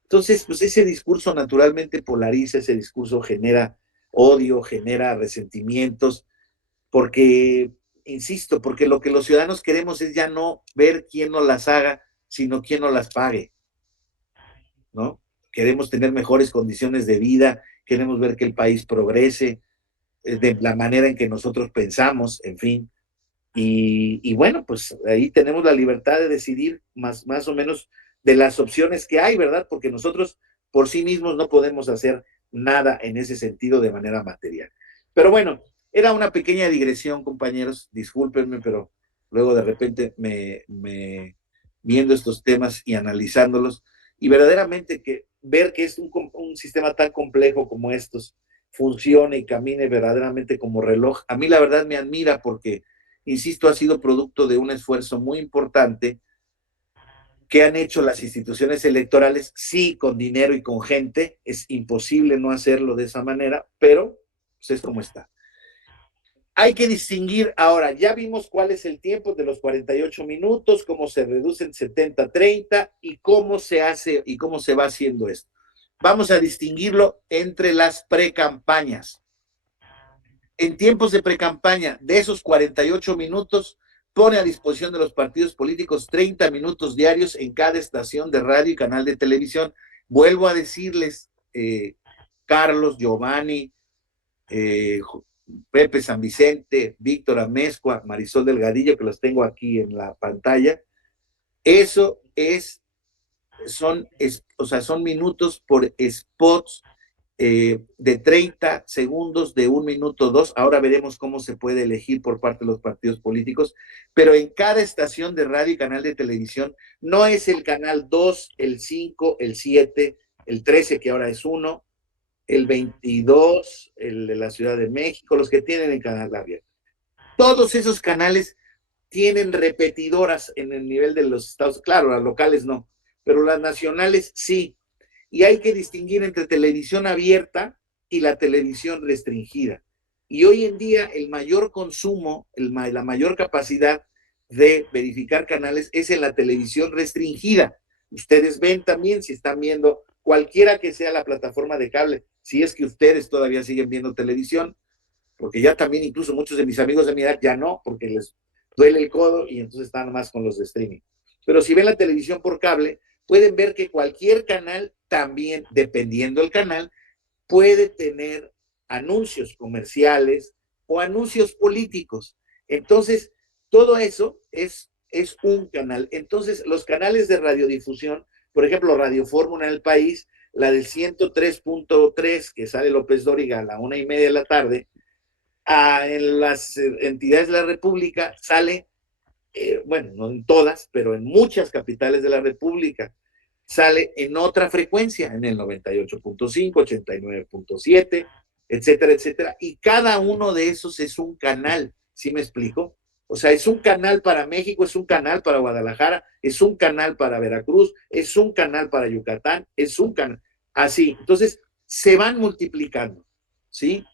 Entonces, pues ese discurso naturalmente polariza, ese discurso genera odio, genera resentimientos, porque, insisto, porque lo que los ciudadanos queremos es ya no ver quién nos las haga, sino quién nos las pague, ¿no? Queremos tener mejores condiciones de vida, queremos ver que el país progrese de la manera en que nosotros pensamos, en fin. Y bueno, pues ahí tenemos la libertad de decidir más o menos de las opciones que hay, ¿verdad? Porque nosotros por sí mismos no podemos hacer nada en ese sentido de manera material. Pero bueno, era una pequeña digresión, compañeros, discúlpenme, pero luego de repente viendo estos temas y analizándolos, y verdaderamente que ver que es un sistema tan complejo como estos funcione y camine verdaderamente como reloj, a mí la verdad me admira porque, insisto, ha sido producto de un esfuerzo muy importante que han hecho las instituciones electorales, sí, con dinero y con gente, es imposible no hacerlo de esa manera, pero pues es como está. Hay que distinguir ahora, ya vimos cuál es el tiempo de los 48 minutos, cómo se reducen 70-30 y cómo se hace y cómo se va haciendo esto. Vamos a distinguirlo entre las precampañas. En tiempos de precampaña, de esos 48 minutos, pone a disposición de los partidos políticos 30 minutos diarios en cada estación de radio y canal de televisión. Vuelvo a decirles, Carlos, Giovanni, Pepe San Vicente, Víctor Amezcua, Marisol Delgadillo, que los tengo aquí en la pantalla, eso son minutos por spots de 30 segundos, de 1 minuto, 2. Ahora veremos cómo se puede elegir por parte de los partidos políticos, pero en cada estación de radio y canal de televisión no es el canal 2, el 5, el 7, el 13, que ahora es 1, el 22, el de la Ciudad de México, los que tienen el canal abierto. Todos esos canales tienen repetidoras en el nivel de los estados, claro, las locales no, pero las nacionales sí. Y hay que distinguir entre televisión abierta y la televisión restringida. Y hoy en día el mayor consumo, la mayor capacidad de verificar canales es en la televisión restringida. Ustedes ven también, si están viendo cualquiera que sea la plataforma de cable, si es que ustedes todavía siguen viendo televisión, porque ya también incluso muchos de mis amigos de mi edad ya no, porque les duele el codo y entonces están más con los de streaming. Pero si ven la televisión por cable, pueden ver que cualquier canal también, dependiendo del canal, puede tener anuncios comerciales o anuncios políticos. Entonces, todo eso es un canal. Entonces, los canales de radiodifusión, por ejemplo, Radio Fórmula en el país, la del 103.3, que sale López Dóriga a la 1:30 de la tarde, en las entidades de la República sale, bueno, no en todas, pero en muchas capitales de la República, sale en otra frecuencia, en el 98.5, 89.7, etcétera, etcétera. Y cada uno de esos es un canal, ¿sí me explico? O sea, es un canal para México, es un canal para Guadalajara, es un canal para Veracruz, es un canal para Yucatán, es un canal. Así, entonces se van multiplicando, ¿sí?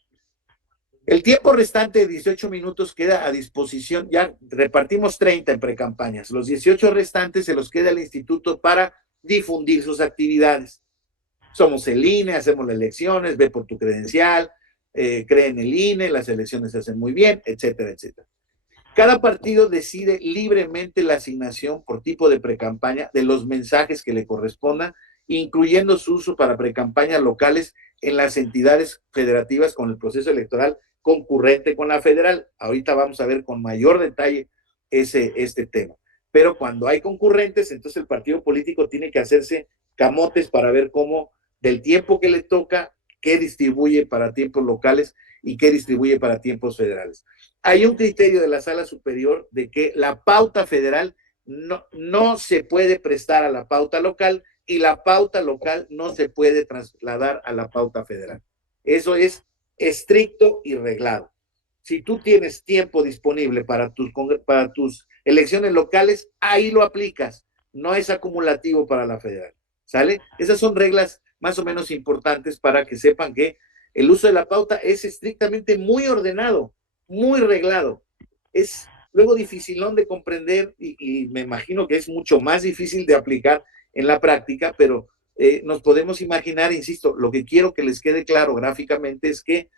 El tiempo restante de 18 minutos queda a disposición, ya repartimos 30 en precampañas, los 18 restantes se los queda al instituto para difundir sus actividades. Somos el INE, hacemos las elecciones, ve por tu credencial, cree en el INE, las elecciones se hacen muy bien, etcétera, etcétera. Cada partido decide libremente la asignación por tipo de precampaña de los mensajes que le correspondan, incluyendo su uso para precampañas locales en las entidades federativas con el proceso electoral concurrente con la federal. Ahorita vamos a ver con mayor detalle este tema. Pero cuando hay concurrentes, entonces el partido político tiene que hacerse camotes para ver cómo del tiempo que le toca, qué distribuye para tiempos locales y qué distribuye para tiempos federales. Hay un criterio de la sala superior de que la pauta federal no se puede prestar a la pauta local y la pauta local no se puede trasladar a la pauta federal. Eso es estricto y reglado. Si tú tienes tiempo disponible para tus elecciones locales, ahí lo aplicas. No es acumulativo para la federal. ¿Sale? Esas son reglas más o menos importantes para que sepan que el uso de la pauta es estrictamente muy ordenado, muy reglado. Es luego dificilón de comprender y me imagino que es mucho más difícil de aplicar en la práctica, pero nos podemos imaginar, insisto, lo que quiero que les quede claro gráficamente es que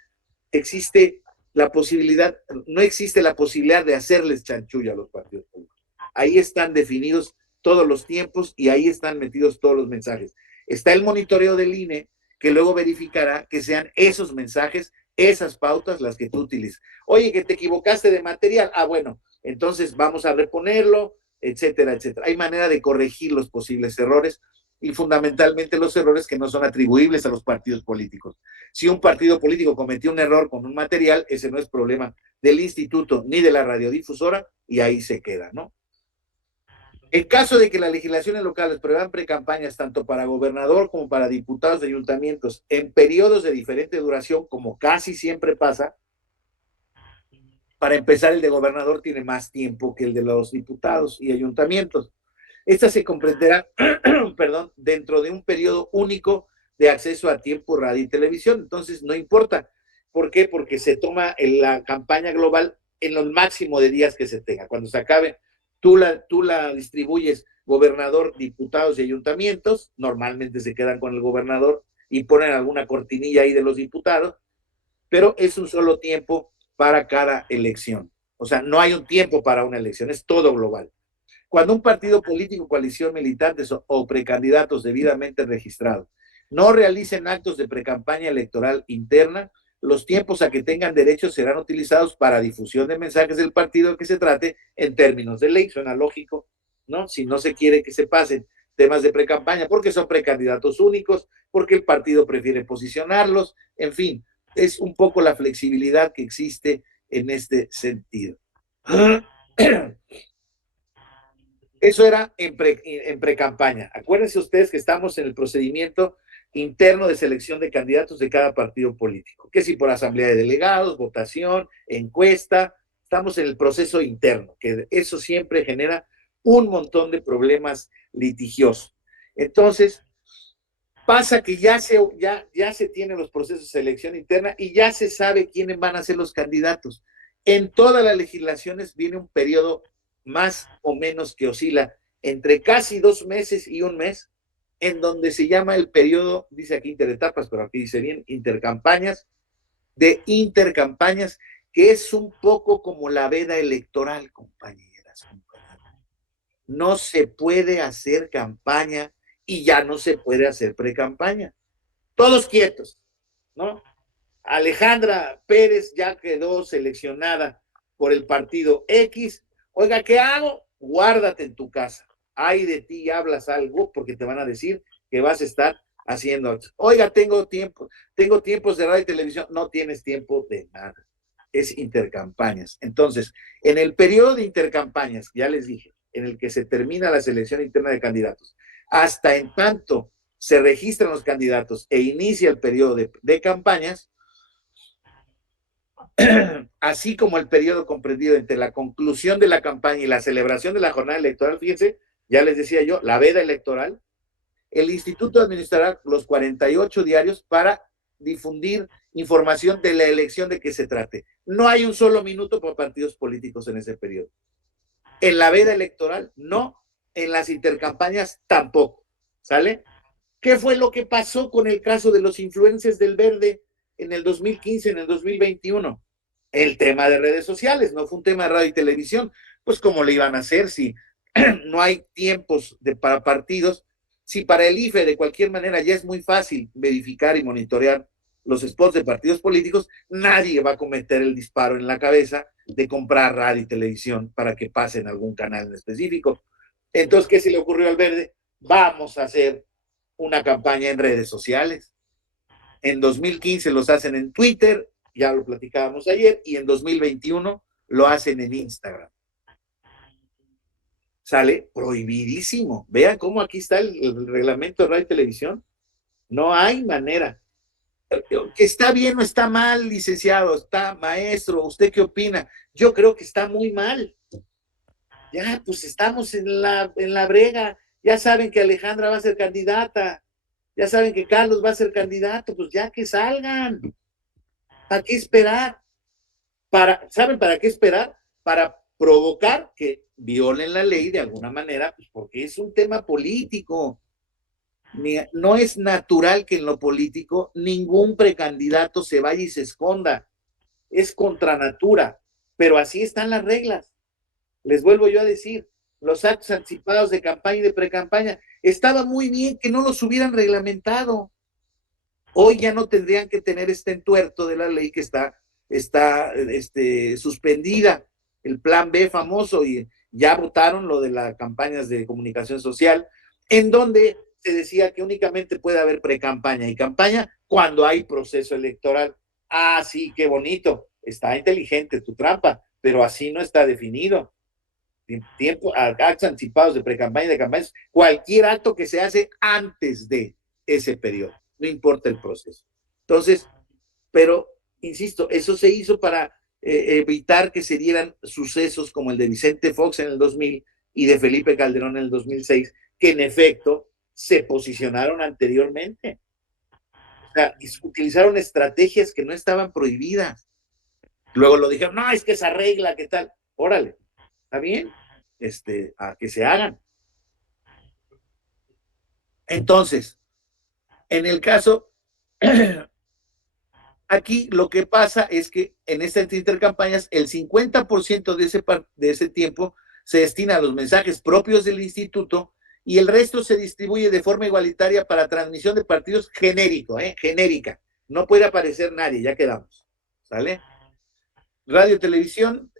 existe la posibilidad, no existe la posibilidad de hacerles chanchulla a los partidos políticos. Ahí están definidos todos los tiempos y ahí están metidos todos los mensajes. Está el monitoreo del INE que luego verificará que sean esos mensajes, esas pautas las que tú utilices. Oye, que te equivocaste de material. Ah, bueno, entonces vamos a reponerlo, etcétera, etcétera. Hay manera de corregir los posibles errores y fundamentalmente los errores que no son atribuibles a los partidos políticos. Si un partido político cometió un error con un material, ese no es problema del instituto ni de la radiodifusora y ahí se queda, ¿no? En caso de que las legislaciones locales prevean precampañas tanto para gobernador como para diputados de ayuntamientos en periodos de diferente duración, como casi siempre pasa, para empezar el de gobernador tiene más tiempo que el de los diputados y ayuntamientos. Esta se comprenderá, perdón, dentro de un periodo único de acceso a tiempo, radio y televisión. Entonces, no importa. ¿Por qué? Porque se toma la campaña global en los máximo de días que se tenga. Cuando se acabe, tú la distribuyes gobernador, diputados y ayuntamientos. Normalmente se quedan con el gobernador y ponen alguna cortinilla ahí de los diputados, pero es un solo tiempo para cada elección. O sea, no hay un tiempo para una elección, es todo global. Cuando un partido político, coalición, militantes o precandidatos debidamente registrados no realicen actos de precampaña electoral interna, los tiempos a que tengan derecho serán utilizados para difusión de mensajes del partido que se trate en términos de ley. Suena lógico, ¿no? Si no se quiere que se pasen temas de precampaña, porque son precandidatos únicos, porque el partido prefiere posicionarlos, en fin, es un poco la flexibilidad que existe en este sentido. Eso era en pre-campaña. Acuérdense ustedes que estamos en el procedimiento interno de selección de candidatos de cada partido político. Que si por asamblea de delegados, votación, encuesta, estamos en el proceso interno, que eso siempre genera un montón de problemas litigiosos. Entonces, pasa que ya se tienen los procesos de selección interna y ya se sabe quiénes van a ser los candidatos. En todas las legislaciones viene un periodo más o menos que oscila entre casi 2 meses y 1 mes, en donde se llama el periodo, dice aquí interetapas, pero aquí dice bien intercampañas, que es un poco como la veda electoral, compañeras. No se puede hacer campaña y ya no se puede hacer pre-campaña. Todos quietos, ¿no? Alejandra Pérez ya quedó seleccionada por el partido X. Oiga, ¿qué hago? Guárdate en tu casa. Ay de ti, hablas algo porque te van a decir que vas a estar haciendo. Oiga, tengo tiempos de radio y televisión. No tienes tiempo de nada. Es intercampañas. Entonces, en el periodo de intercampañas, ya les dije, en el que se termina la selección interna de candidatos, hasta en tanto se registran los candidatos e inicia el periodo de campañas, así como el periodo comprendido entre la conclusión de la campaña y la celebración de la jornada electoral, fíjense, ya les decía yo, la veda electoral, El instituto administrará los 48 diarios para difundir información de la elección de que se trate. No hay un solo minuto para partidos políticos en ese periodo. En la veda electoral, no. En las intercampañas, tampoco. ¿Sale? ¿Qué fue lo que pasó con el caso de los influencers del Verde en el 2015, en el 2021? El tema de redes sociales, no fue un tema de radio y televisión. Pues, ¿cómo le iban a hacer si no hay tiempos para partidos? Si para el IFE de cualquier manera ya es muy fácil verificar y monitorear los spots de partidos políticos, nadie va a cometer el disparo en la cabeza de comprar radio y televisión para que pase en algún canal en específico. Entonces, ¿qué se le ocurrió al Verde? Vamos a hacer una campaña en redes sociales. En 2015 los hacen en Twitter, ya lo platicábamos ayer, y en 2021 lo hacen en Instagram. Sale prohibidísimo. Vean cómo aquí está el reglamento de radio y televisión. No hay manera. Que está bien o está mal, licenciado, está maestro, ¿usted qué opina? Yo creo que está muy mal. Ya, pues estamos en la brega. Ya saben que Alejandra va a ser candidata. Ya saben que Carlos va a ser candidato. Pues ya que salgan. ¿Para qué esperar? ¿Saben para qué esperar? Para provocar que violen la ley de alguna manera, pues porque es un tema político. No es natural que en lo político ningún precandidato se vaya y se esconda. Es contra natura. Pero así están las reglas. Les vuelvo yo a decir, los actos anticipados de campaña y de precampaña, estaba muy bien que no los hubieran reglamentado. Hoy ya no tendrían que tener este entuerto de la ley que está suspendida, el plan B famoso, y ya votaron lo de las campañas de comunicación social, en donde se decía que únicamente puede haber precampaña y campaña cuando hay proceso electoral. Ah, sí, qué bonito, está inteligente tu trampa, pero así no está definido. Actos anticipados de precampaña y de campaña, cualquier acto que se hace antes de ese periodo, no importa el proceso. Entonces, pero, insisto, eso se hizo para evitar que se dieran sucesos como el de Vicente Fox en el 2000 y de Felipe Calderón en el 2006, que en efecto se posicionaron anteriormente. O sea, utilizaron estrategias que no estaban prohibidas. Luego lo dijeron, no, es que esa regla, ¿qué tal? Órale, está bien, a que se hagan. Entonces, en el caso, aquí lo que pasa es que en estas intercampañas el 50% de ese tiempo se destina a los mensajes propios del instituto y el resto se distribuye de forma igualitaria para transmisión de partidos genérica. No puede aparecer nadie, ya quedamos. ¿Sale? Radio y televisión,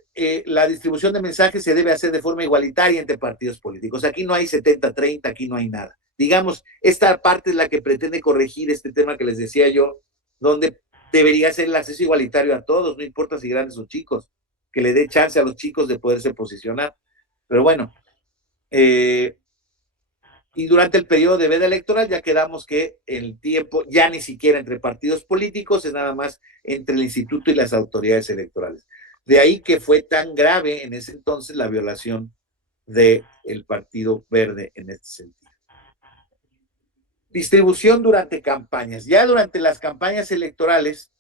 la distribución de mensajes se debe hacer de forma igualitaria entre partidos políticos. Aquí no hay 70-30, aquí no hay nada. Digamos, esta parte es la que pretende corregir este tema que les decía yo, donde debería ser el acceso igualitario a todos, no importa si grandes o chicos, que le dé chance a los chicos de poderse posicionar. Pero bueno, y durante el periodo de veda electoral ya quedamos que el tiempo ya ni siquiera entre partidos políticos, es nada más entre el instituto y las autoridades electorales. De ahí que fue tan grave en ese entonces la violación del Partido Verde en este sentido. Distribución durante campañas. Ya durante las campañas electorales,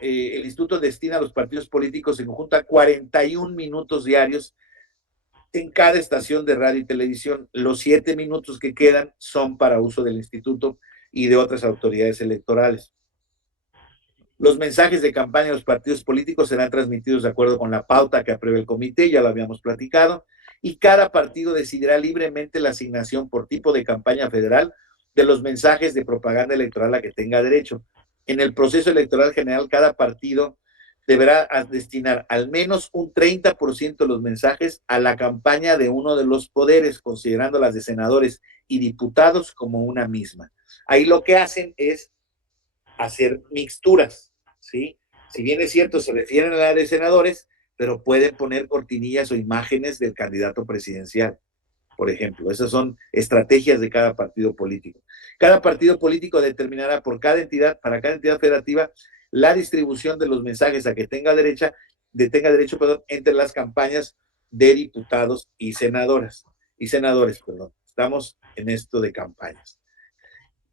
el instituto destina a los partidos políticos en conjunto a 41 minutos diarios en cada estación de radio y televisión. Los 7 minutos que quedan son para uso del instituto y de otras autoridades electorales. Los mensajes de campaña de los partidos políticos serán transmitidos de acuerdo con la pauta que apruebe el comité, ya lo habíamos platicado, y cada partido decidirá libremente la asignación por tipo de campaña federal de los mensajes de propaganda electoral a que tenga derecho. En el proceso electoral general, cada partido deberá destinar al menos un 30% de los mensajes a la campaña de uno de los poderes, considerando las de senadores y diputados como una misma. Ahí lo que hacen es hacer mixturas, ¿sí? Si bien es cierto, se refieren a la de senadores, pero pueden poner cortinillas o imágenes del candidato presidencial, por ejemplo. Esas son estrategias de cada partido político. Cada partido político determinará para cada entidad federativa la distribución de los mensajes a que tenga derecho, entre las campañas de diputados y senadores. Estamos en esto de campañas.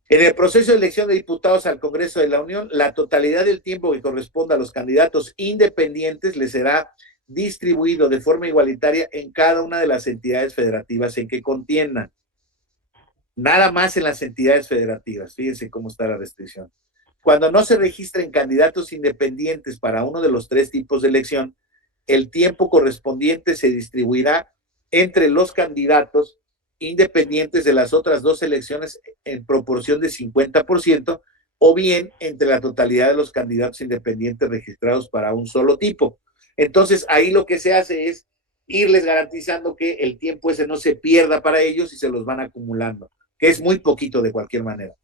En el proceso de elección de diputados al Congreso de la Unión, la totalidad del tiempo que corresponda a los candidatos independientes les será distribuido de forma igualitaria en cada una de las entidades federativas en que contiendan. Nada más en las entidades federativas. Fíjense cómo está la restricción. Cuando no se registren candidatos independientes para uno de los tres tipos de elección, el tiempo correspondiente se distribuirá entre los candidatos independientes de las otras dos elecciones en proporción de 50%, o bien entre la totalidad de los candidatos independientes registrados para un solo tipo. Entonces, ahí lo que se hace es irles garantizando que el tiempo ese no se pierda para ellos y se los van acumulando, que es muy poquito de cualquier manera.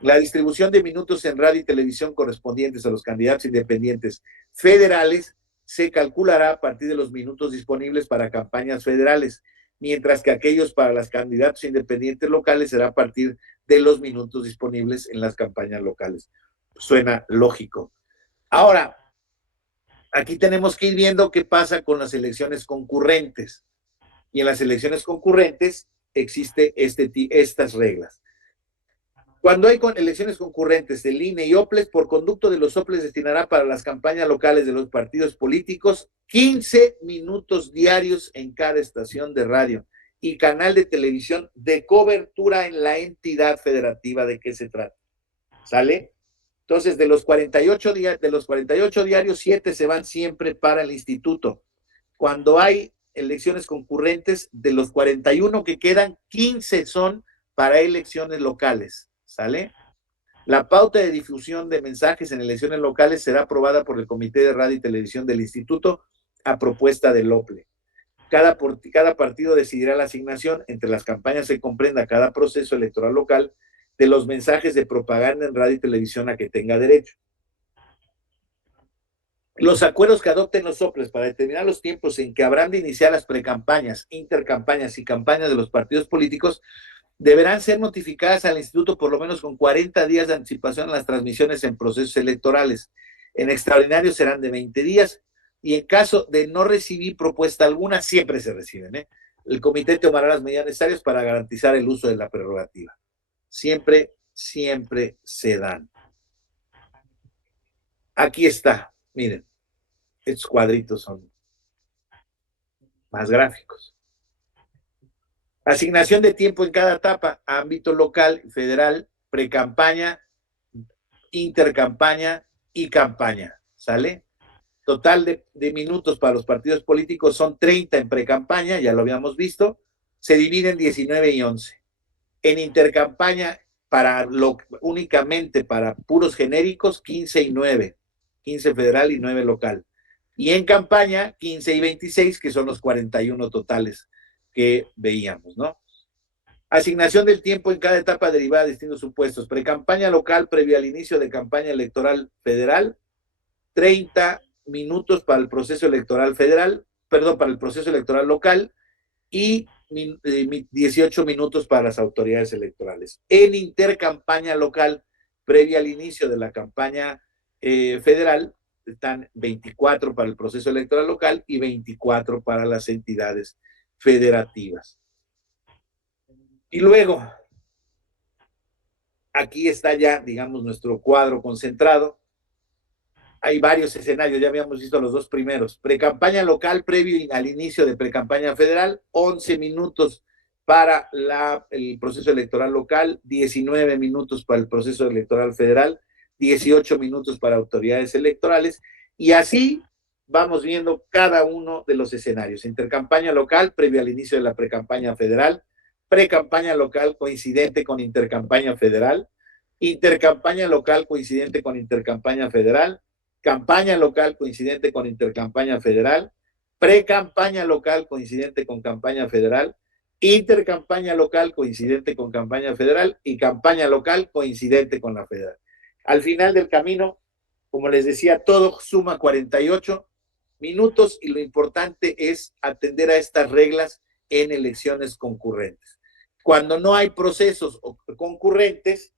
La distribución de minutos en radio y televisión correspondientes a los candidatos independientes federales se calculará a partir de los minutos disponibles para campañas federales, mientras que aquellos para los candidatos independientes locales será a partir de los minutos disponibles en las campañas locales. Suena lógico. Ahora, aquí tenemos que ir viendo qué pasa con las elecciones concurrentes. Y en las elecciones concurrentes existe estas reglas. Cuando hay elecciones concurrentes del INE y OPLES, por conducto de los OPLES destinará para las campañas locales de los partidos políticos 15 minutos diarios en cada estación de radio y canal de televisión de cobertura en la entidad federativa de que se trata. ¿Sale? Entonces, de los 48 diarios, 7 se van siempre para el instituto. Cuando hay elecciones concurrentes, de los 41 que quedan, 15 son para elecciones locales. ¿Sale? La pauta de difusión de mensajes en elecciones locales será aprobada por el Comité de Radio y Televisión del Instituto a propuesta del OPLE. Cada partido decidirá la asignación entre las campañas que comprenda cada proceso electoral local de los mensajes de propaganda en radio y televisión a que tenga derecho. Los acuerdos que adopten los OPLES para determinar los tiempos en que habrán de iniciar las precampañas, intercampañas y campañas de los partidos políticos deberán ser notificadas al instituto por lo menos con 40 días de anticipación en las transmisiones en procesos electorales. En extraordinarios serán de 20 días y en caso de no recibir propuesta alguna, siempre se reciben. El comité tomará las medidas necesarias para garantizar el uso de la prerrogativa. Siempre, siempre se dan. Aquí está, miren, estos cuadritos son más gráficos. Asignación de tiempo en cada etapa, ámbito local, federal, precampaña, intercampaña y campaña, ¿sale? Total de minutos para los partidos políticos son 30 en precampaña, ya lo habíamos visto, se dividen 19 y 11. En intercampaña, únicamente para puros genéricos, 15 y 9, 15 federal y 9 local. Y en campaña, 15 y 26, que son los 41 totales que veíamos, ¿no? Asignación del tiempo en cada etapa derivada de distintos supuestos. Precampaña local previo al inicio de campaña electoral federal, 30 minutos para el proceso electoral federal, para el proceso electoral local y 18 minutos para las autoridades electorales. En intercampaña local previa al inicio de la campaña federal, están 24 para el proceso electoral local y 24 para las entidades federativas. Y luego, aquí está ya, digamos, nuestro cuadro concentrado. Hay varios escenarios, ya habíamos visto los dos primeros. Precampaña local previo al inicio de precampaña federal, 11 minutos para el proceso electoral local, 19 minutos para el proceso electoral federal, 18 minutos para autoridades electorales, y así vamos viendo cada uno de los escenarios. Intercampaña local previo al inicio de la precampaña federal, precampaña local coincidente con intercampaña federal, intercampaña local coincidente con intercampaña federal, campaña local coincidente con intercampaña federal, precampaña local coincidente con campaña federal, intercampaña local coincidente con campaña federal y campaña local coincidente con la federal. Al final del camino, como les decía, todo suma 48 minutos y lo importante es atender a estas reglas en elecciones concurrentes. Cuando no hay procesos concurrentes,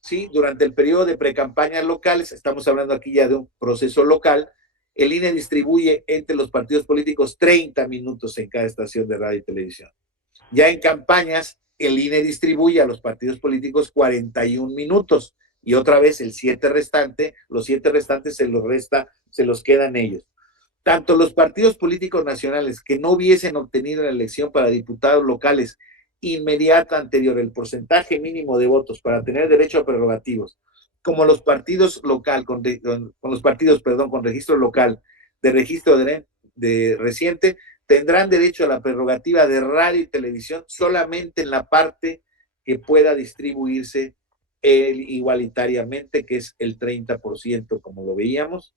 ¿sí? Durante el periodo de precampañas locales, estamos hablando aquí ya de un proceso local, el INE distribuye entre los partidos políticos 30 minutos en cada estación de radio y televisión. Ya en campañas el INE distribuye a los partidos políticos 41 minutos y otra vez los 7 restantes se los quedan ellos. Tanto los partidos políticos nacionales que no hubiesen obtenido la elección para diputados locales inmediata anterior el porcentaje mínimo de votos para tener derecho a prerrogativos, como los partidos local con los partidos, perdón, con registro local de registro de reciente, tendrán derecho a la prerrogativa de radio y televisión solamente en la parte que pueda distribuirse igualitariamente, que es el 30%, como lo veíamos.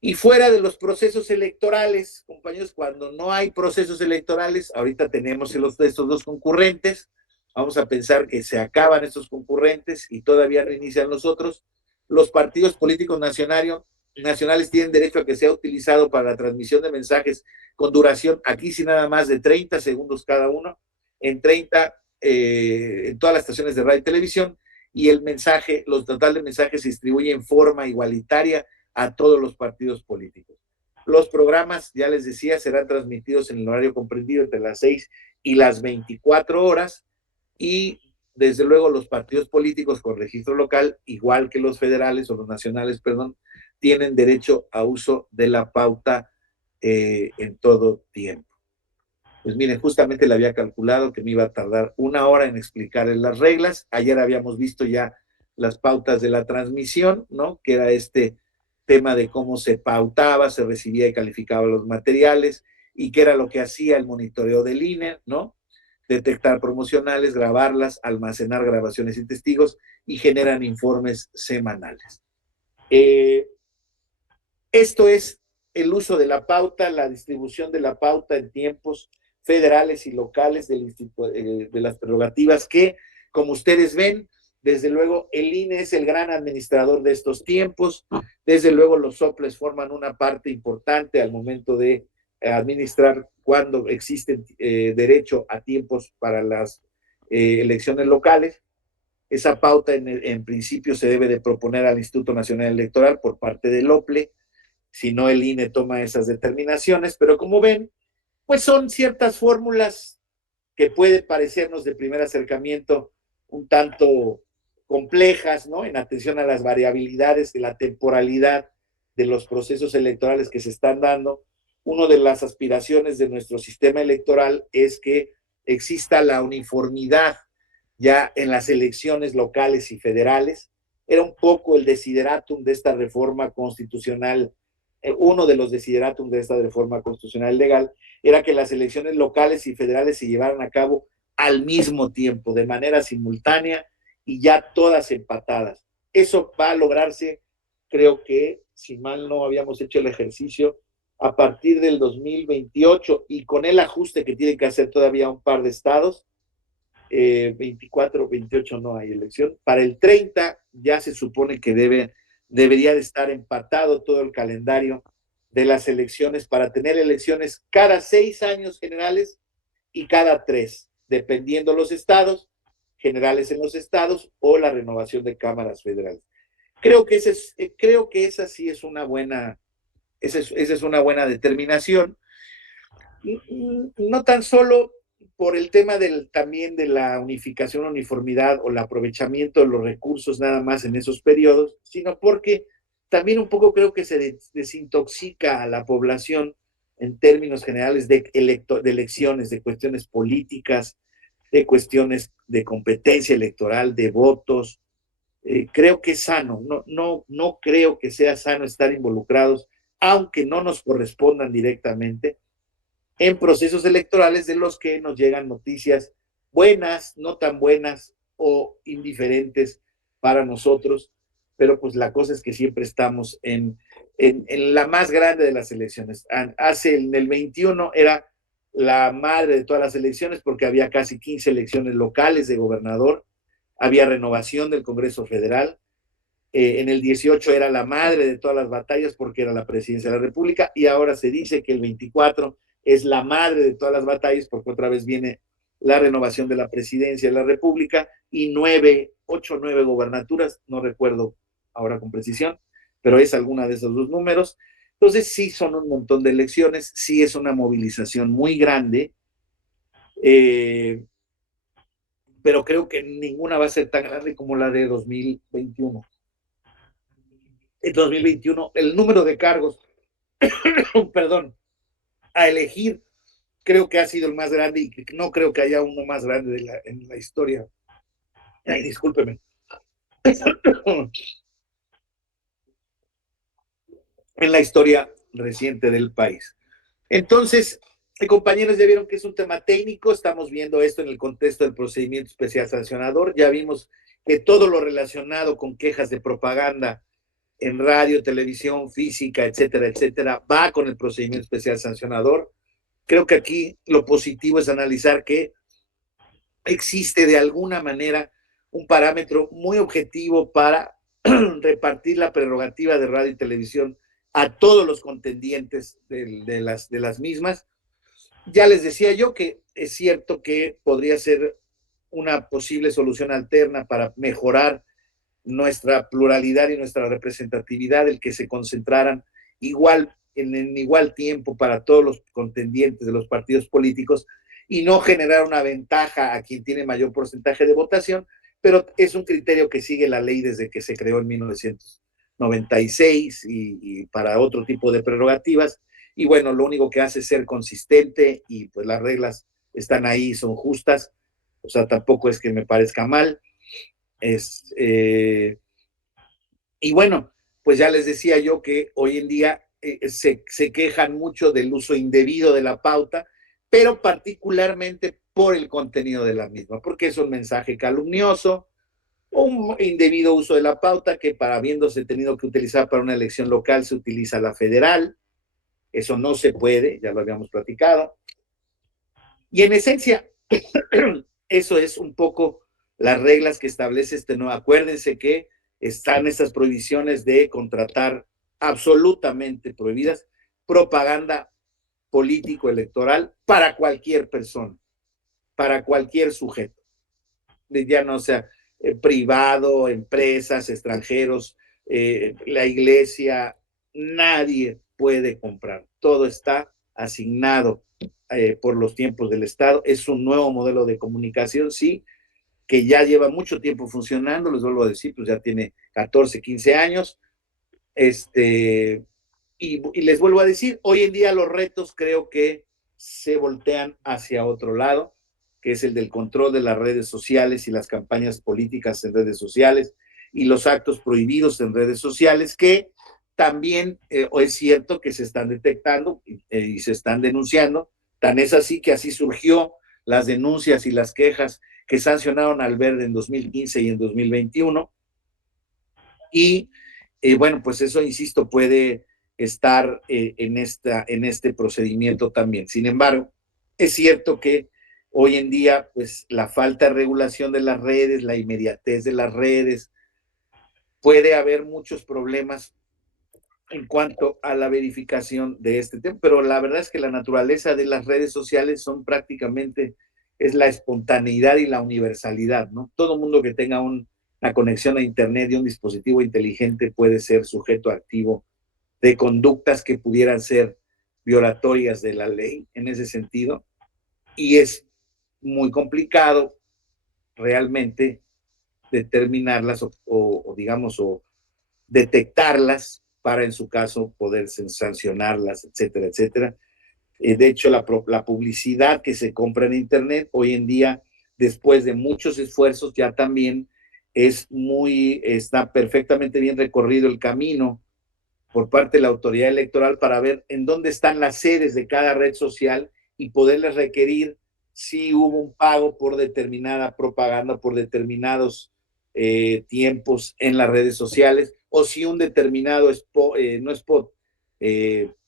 Y fuera de los procesos electorales, compañeros, cuando no hay procesos electorales, ahorita tenemos estos dos concurrentes, vamos a pensar que se acaban estos concurrentes y todavía no inician los otros, los partidos políticos nacionales tienen derecho a que sea utilizado para la transmisión de mensajes con duración, aquí sí nada más de 30 segundos cada uno, en todas las estaciones de radio y televisión, y los total de mensajes se distribuye en forma igualitaria a todos los partidos políticos. Los programas, ya les decía, serán transmitidos en el horario comprendido entre las 6 y las 24 horas y desde luego los partidos políticos con registro local, igual que los federales o los nacionales, perdón, tienen derecho a uso de la pauta en todo tiempo. Pues miren, justamente le había calculado que me iba a tardar 1 hora en explicarles las reglas. Ayer habíamos visto ya las pautas de la transmisión, ¿no? Que era este tema de cómo se pautaba, se recibía y calificaba los materiales y qué era lo que hacía el monitoreo del INE, ¿no? Detectar promocionales, grabarlas, almacenar grabaciones y testigos y generan informes semanales. Esto es el uso de la pauta, la distribución de la pauta en tiempos federales y locales de las prerrogativas que, como ustedes ven, desde luego el INE es el gran administrador de estos tiempos, desde luego los soples forman una parte importante al momento de administrar cuando existe derecho a tiempos para las elecciones locales. Esa pauta en principio se debe de proponer al Instituto Nacional Electoral por parte del OPLE, si no el INE toma esas determinaciones, pero como ven, pues son ciertas fórmulas que pueden parecernos de primer acercamiento un tanto complejas, ¿no? En atención a las variabilidades de la temporalidad de los procesos electorales que se están dando. Una de las aspiraciones de nuestro sistema electoral es que exista la uniformidad ya en las elecciones locales y federales. Era un poco el desideratum de esta reforma constitucional, uno de los desideratum de esta reforma constitucional legal, era que las elecciones locales y federales se llevaran a cabo al mismo tiempo, de manera simultánea y ya todas empatadas. Eso va a lograrse, creo que, si mal no habíamos hecho el ejercicio, a partir del 2028 y con el ajuste que tienen que hacer todavía un par de estados, 24, 28 no hay elección. Para el 30 ya se supone que debería de estar empatado todo el calendario de las elecciones para tener elecciones cada 6 años generales y cada 3, dependiendo los estados, generales en los estados o la renovación de cámaras federales. Creo que esa sí es una buena, esa es una buena determinación. No tan solo por el tema también de la unificación, uniformidad o el aprovechamiento de los recursos nada más en esos periodos, sino porque también un poco creo que se desintoxica a la población en términos generales de elecciones, de cuestiones políticas, de cuestiones de competencia electoral, de votos. Creo que es sano, no creo que sea sano estar involucrados, aunque no nos correspondan directamente, en procesos electorales de los que nos llegan noticias buenas, no tan buenas o indiferentes para nosotros, pero pues la cosa es que siempre estamos en la más grande de las elecciones. En el 21 era la madre de todas las elecciones porque había casi 15 elecciones locales de gobernador, había renovación del Congreso Federal, en el 18 era la madre de todas las batallas porque era la presidencia de la República y ahora se dice que el 24 es la madre de todas las batallas porque otra vez viene la renovación de la presidencia de la República y 8 o 9 gobernaturas, no recuerdo ahora con precisión, pero es alguna de esos dos números. Entonces sí son un montón de elecciones, sí es una movilización muy grande, pero creo que ninguna va a ser tan grande como la de 2021. En 2021, el número de cargos, perdón, a elegir, creo que ha sido el más grande y no creo que haya uno más grande en la historia. Ay, discúlpeme. En la historia reciente del país. Entonces, compañeros, ya vieron que es un tema técnico, estamos viendo esto en el contexto del procedimiento especial sancionador, ya vimos que todo lo relacionado con quejas de propaganda en radio, televisión, física, etcétera, etcétera, va con el procedimiento especial sancionador. Creo que aquí lo positivo es analizar que existe de alguna manera un parámetro muy objetivo para repartir la prerrogativa de radio y televisión a todos los contendientes de las mismas. Ya les decía yo que es cierto que podría ser una posible solución alterna para mejorar nuestra pluralidad y nuestra representatividad, el que se concentraran igual en igual tiempo para todos los contendientes de los partidos políticos y no generar una ventaja a quien tiene mayor porcentaje de votación, pero es un criterio que sigue la ley desde que se creó en 1996 y para otro tipo de prerrogativas. Y bueno, lo único que hace es ser consistente y pues las reglas están ahí, son justas, o sea, tampoco es que me parezca mal. Y bueno, pues ya les decía yo que hoy en día se quejan mucho del uso indebido de la pauta, pero particularmente por el contenido de la misma, porque es un mensaje calumnioso, un indebido uso de la pauta que para habiéndose tenido que utilizar para una elección local se utiliza la federal, eso no se puede, ya lo habíamos platicado. Y en esencia, eso es un poco las reglas que establece este nuevo. Acuérdense que están estas prohibiciones de contratar absolutamente prohibidas propaganda político-electoral para cualquier persona, para cualquier sujeto, ya no sea privado, empresas, extranjeros, la iglesia, nadie puede comprar. Todo está asignado por los tiempos del Estado. Es un nuevo modelo de comunicación, sí, que ya lleva mucho tiempo funcionando, les vuelvo a decir, pues ya tiene 14, 15 años. Y les vuelvo a decir, hoy en día los retos creo que se voltean hacia otro lado, que es el del control de las redes sociales y las campañas políticas en redes sociales y los actos prohibidos en redes sociales, que también es cierto que se están detectando y se están denunciando. Tan es así que así surgió las denuncias y las quejas que sancionaron al Verde en 2015 y en 2021. Y bueno, pues eso, insisto, puede estar en este procedimiento también. Sin embargo, es cierto que hoy en día, pues la falta de regulación de las redes, la inmediatez de las redes, puede haber muchos problemas en cuanto a la verificación de este tema, pero la verdad es que la naturaleza de las redes sociales son prácticamente, es la espontaneidad y la universalidad, ¿no? Todo mundo que tenga una conexión a Internet y un dispositivo inteligente puede ser sujeto activo de conductas que pudieran ser violatorias de la ley en ese sentido, y es muy complicado realmente determinarlas o digamos, o detectarlas para en su caso poder sancionarlas, etcétera, etcétera. De hecho, la publicidad que se compra en Internet hoy en día, después de muchos esfuerzos, ya también está perfectamente bien recorrido el camino por parte de la autoridad electoral para ver en dónde están las sedes de cada red social y poderles requerir si hubo un pago por determinada propaganda, por determinados tiempos en las redes sociales, o si un determinado no spot,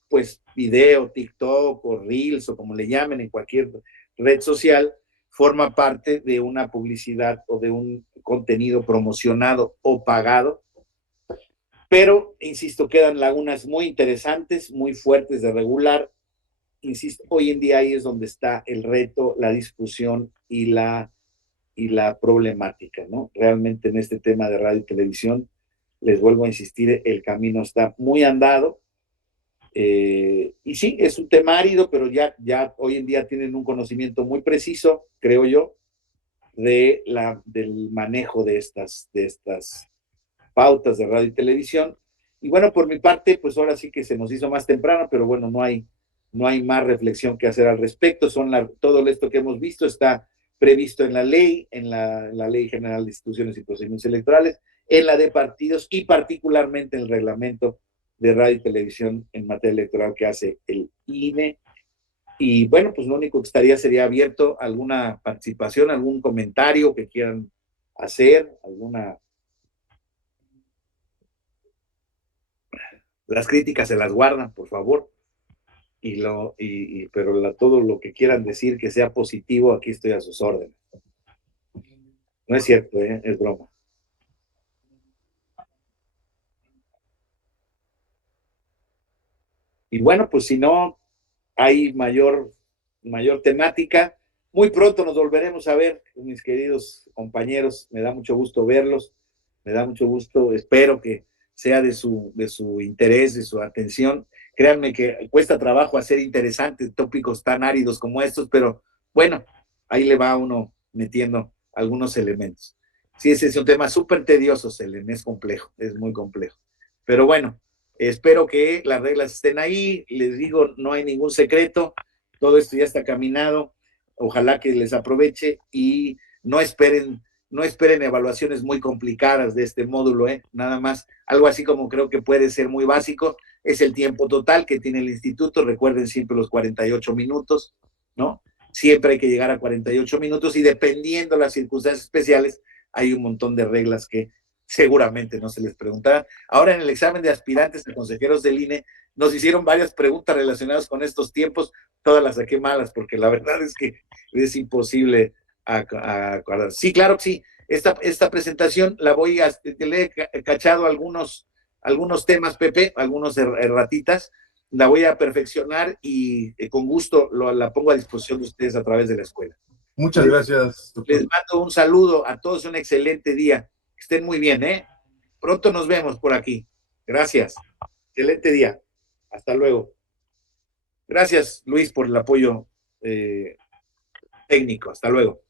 pues video, TikTok o Reels o como le llamen en cualquier red social, forma parte de una publicidad o de un contenido promocionado o pagado. Pero, insisto, quedan lagunas muy interesantes, muy fuertes de regular. Insisto, hoy en día ahí es donde está el reto, la discusión y la problemática, ¿no? Realmente en este tema de radio y televisión, les vuelvo a insistir, el camino está muy andado. Y sí, es un tema árido, pero ya hoy en día tienen un conocimiento muy preciso, creo yo, del manejo de estas pautas de radio y televisión. Y bueno, por mi parte, pues ahora sí que se nos hizo más temprano, pero bueno, no hay más reflexión que hacer al respecto. Todo esto que hemos visto está previsto en la ley, en la Ley General de Instituciones y Procedimientos Electorales, en la de partidos y particularmente en el reglamento de radio y televisión en materia electoral que hace el INE. Y bueno, pues lo único que estaría sería abierto a alguna participación, algún comentario que quieran hacer, las críticas se las guardan, por favor, pero todo lo que quieran decir que sea positivo, aquí estoy a sus órdenes. No es cierto, es broma. Y bueno, pues si no hay mayor temática, muy pronto nos volveremos a ver, mis queridos compañeros. Me da mucho gusto verlos, me da mucho gusto, espero que sea de su interés, de su atención. Créanme que cuesta trabajo hacer interesantes tópicos tan áridos como estos, pero bueno, ahí le va uno metiendo algunos elementos. Sí, ese es un tema súper tedioso, Selene, es complejo, es muy complejo. Pero bueno, espero que las reglas estén ahí. Les digo, no hay ningún secreto. Todo esto ya está caminado. Ojalá que les aproveche y no esperen evaluaciones muy complicadas de este módulo, nada más. Algo así como creo que puede ser muy básico. Es el tiempo total que tiene el instituto. Recuerden siempre los 48 minutos, ¿no? Siempre hay que llegar a 48 minutos y dependiendo de las circunstancias especiales, hay un montón de reglas que seguramente no se les preguntará. Ahora en el examen de aspirantes a consejeros del INE nos hicieron varias preguntas relacionadas con estos tiempos, todas las saqué malas porque la verdad es que es imposible acordar. Sí, claro que sí. Esta presentación la voy a, le he cachado algunos temas, Pepe, algunos ratitas, la voy a perfeccionar y con gusto la pongo a disposición de ustedes a través de la escuela. Muchas gracias, doctor. Les mando un saludo a todos, un excelente día. Que estén muy bien, ¿eh? Pronto nos vemos por aquí. Gracias. Excelente día. Hasta luego. Gracias, Luis, por el apoyo técnico. Hasta luego.